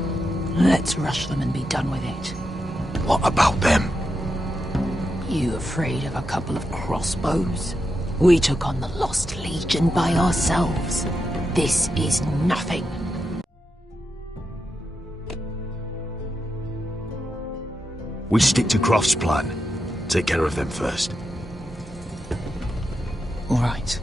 Let's rush them and be done with it. What about them? You afraid of a couple of crossbows? We took on the Lost Legion by ourselves. This is nothing. We stick to Croft's plan. Take care of them first. All right.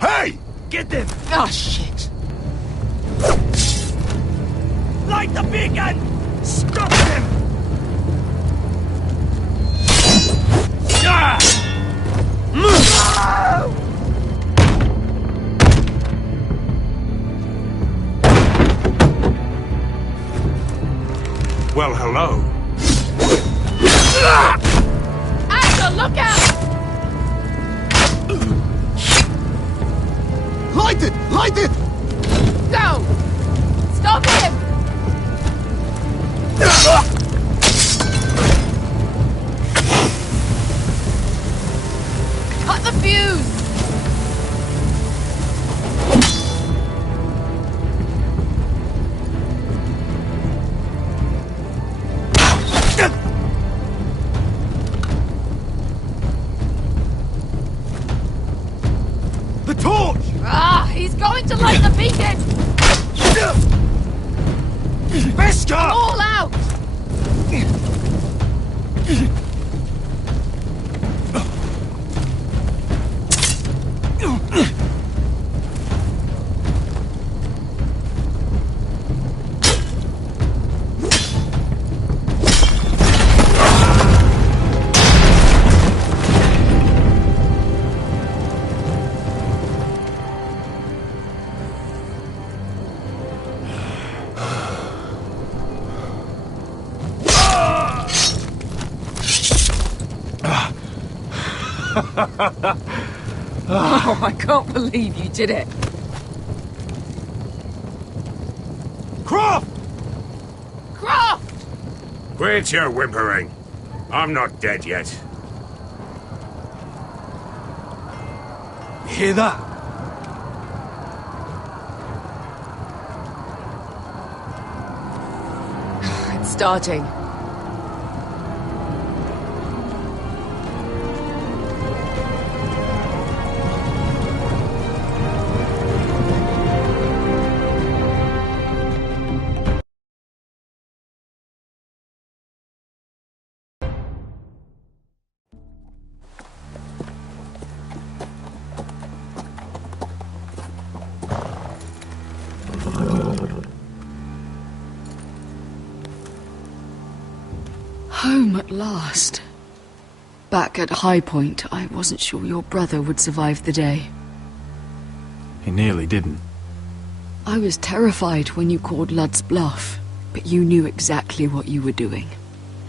Hey! Get them! Oh, shit. light the beacon! Stop them! Ah! Well, hello. Asher, look out! Light it! Light it! Go! Stop him! Cut the fuse! The torch! Ah, he's going to light the beacon! Veska! All out! Oh, I can't believe you did it. Croft! Croft! Quit your whimpering. I'm not dead yet. Hear that? It's starting. home at last. Back at High Point, I wasn't sure your brother would survive the day. He nearly didn't. I was terrified when you called Lud's bluff, but you knew exactly what you were doing.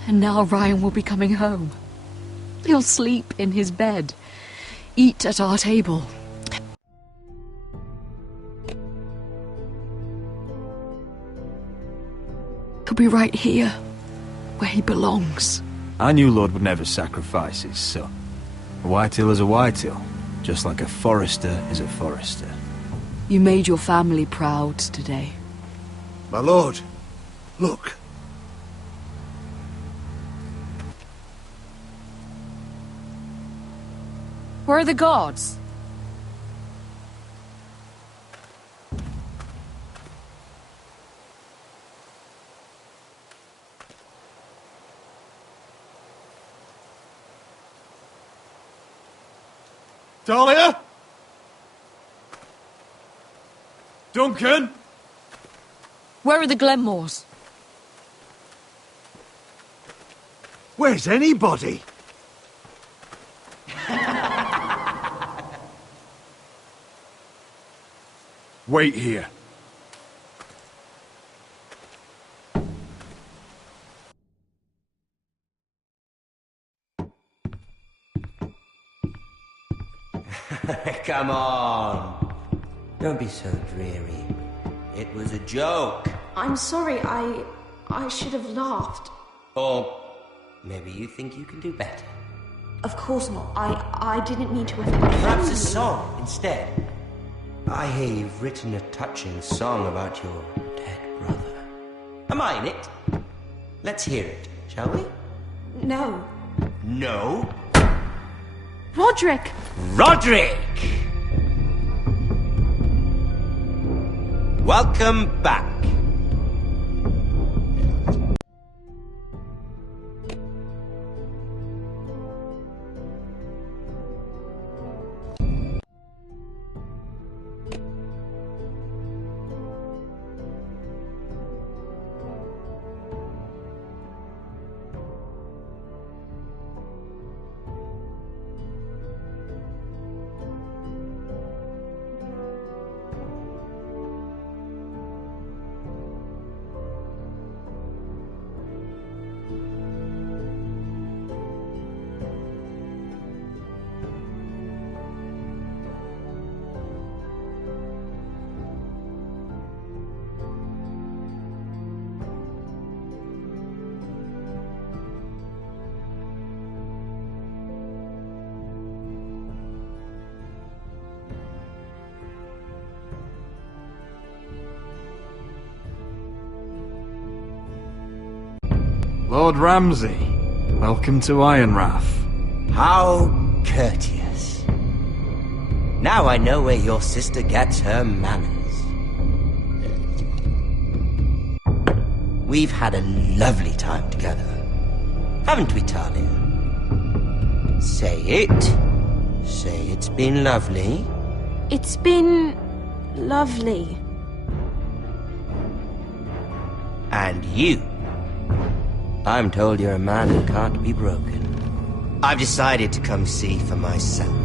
And now Ryan will be coming home. He'll sleep in his bed, eat at our table. He'll be right here, where he belongs. I knew Lord would never sacrifice his son. A Whitehill is a Whitehill, just like a Forrester is a Forrester. You made your family proud today. My lord, look. Where are the guards? Talia? Duncan? Where are the Glenmores? Where's anybody? Wait here. Come on. Don't be so dreary. It was a joke. I'm sorry, I should have laughed. Or maybe you think you can do better. Of course not. I didn't mean to offend you. Perhaps a song instead. I hear you've written a touching song about your dead brother. Am I in it? Let's hear it, shall we? No. No? Roderick! Roderick! Welcome back. Lord Ramsay, welcome to Ironrath. How courteous. Now I know where your sister gets her manners. We've had a lovely time together, haven't we, Talia? Say it. Say it's been lovely. It's been lovely. And you? I'm told you're a man who can't be broken. I've decided to come see for myself.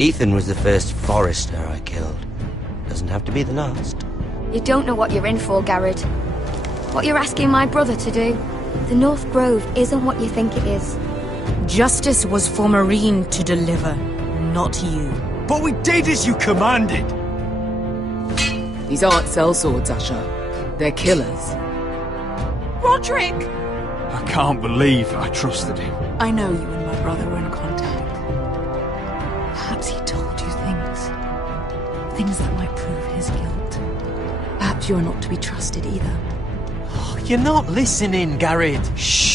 Ethan was the first Forrester I killed. Doesn't have to be the last. You don't know what you're in for, Garrett. What you're asking my brother to do. The North Grove isn't what you think it is. Justice was for Marine to deliver, not you. But we did as you commanded! These aren't sellswords, Asher. They're killers. Roderick! I can't believe I trusted him. I know you and my brother were in contact. Perhaps he told you things that might prove his guilt. Perhaps you're not to be trusted either. Oh, you're not listening, Garrett. Shh!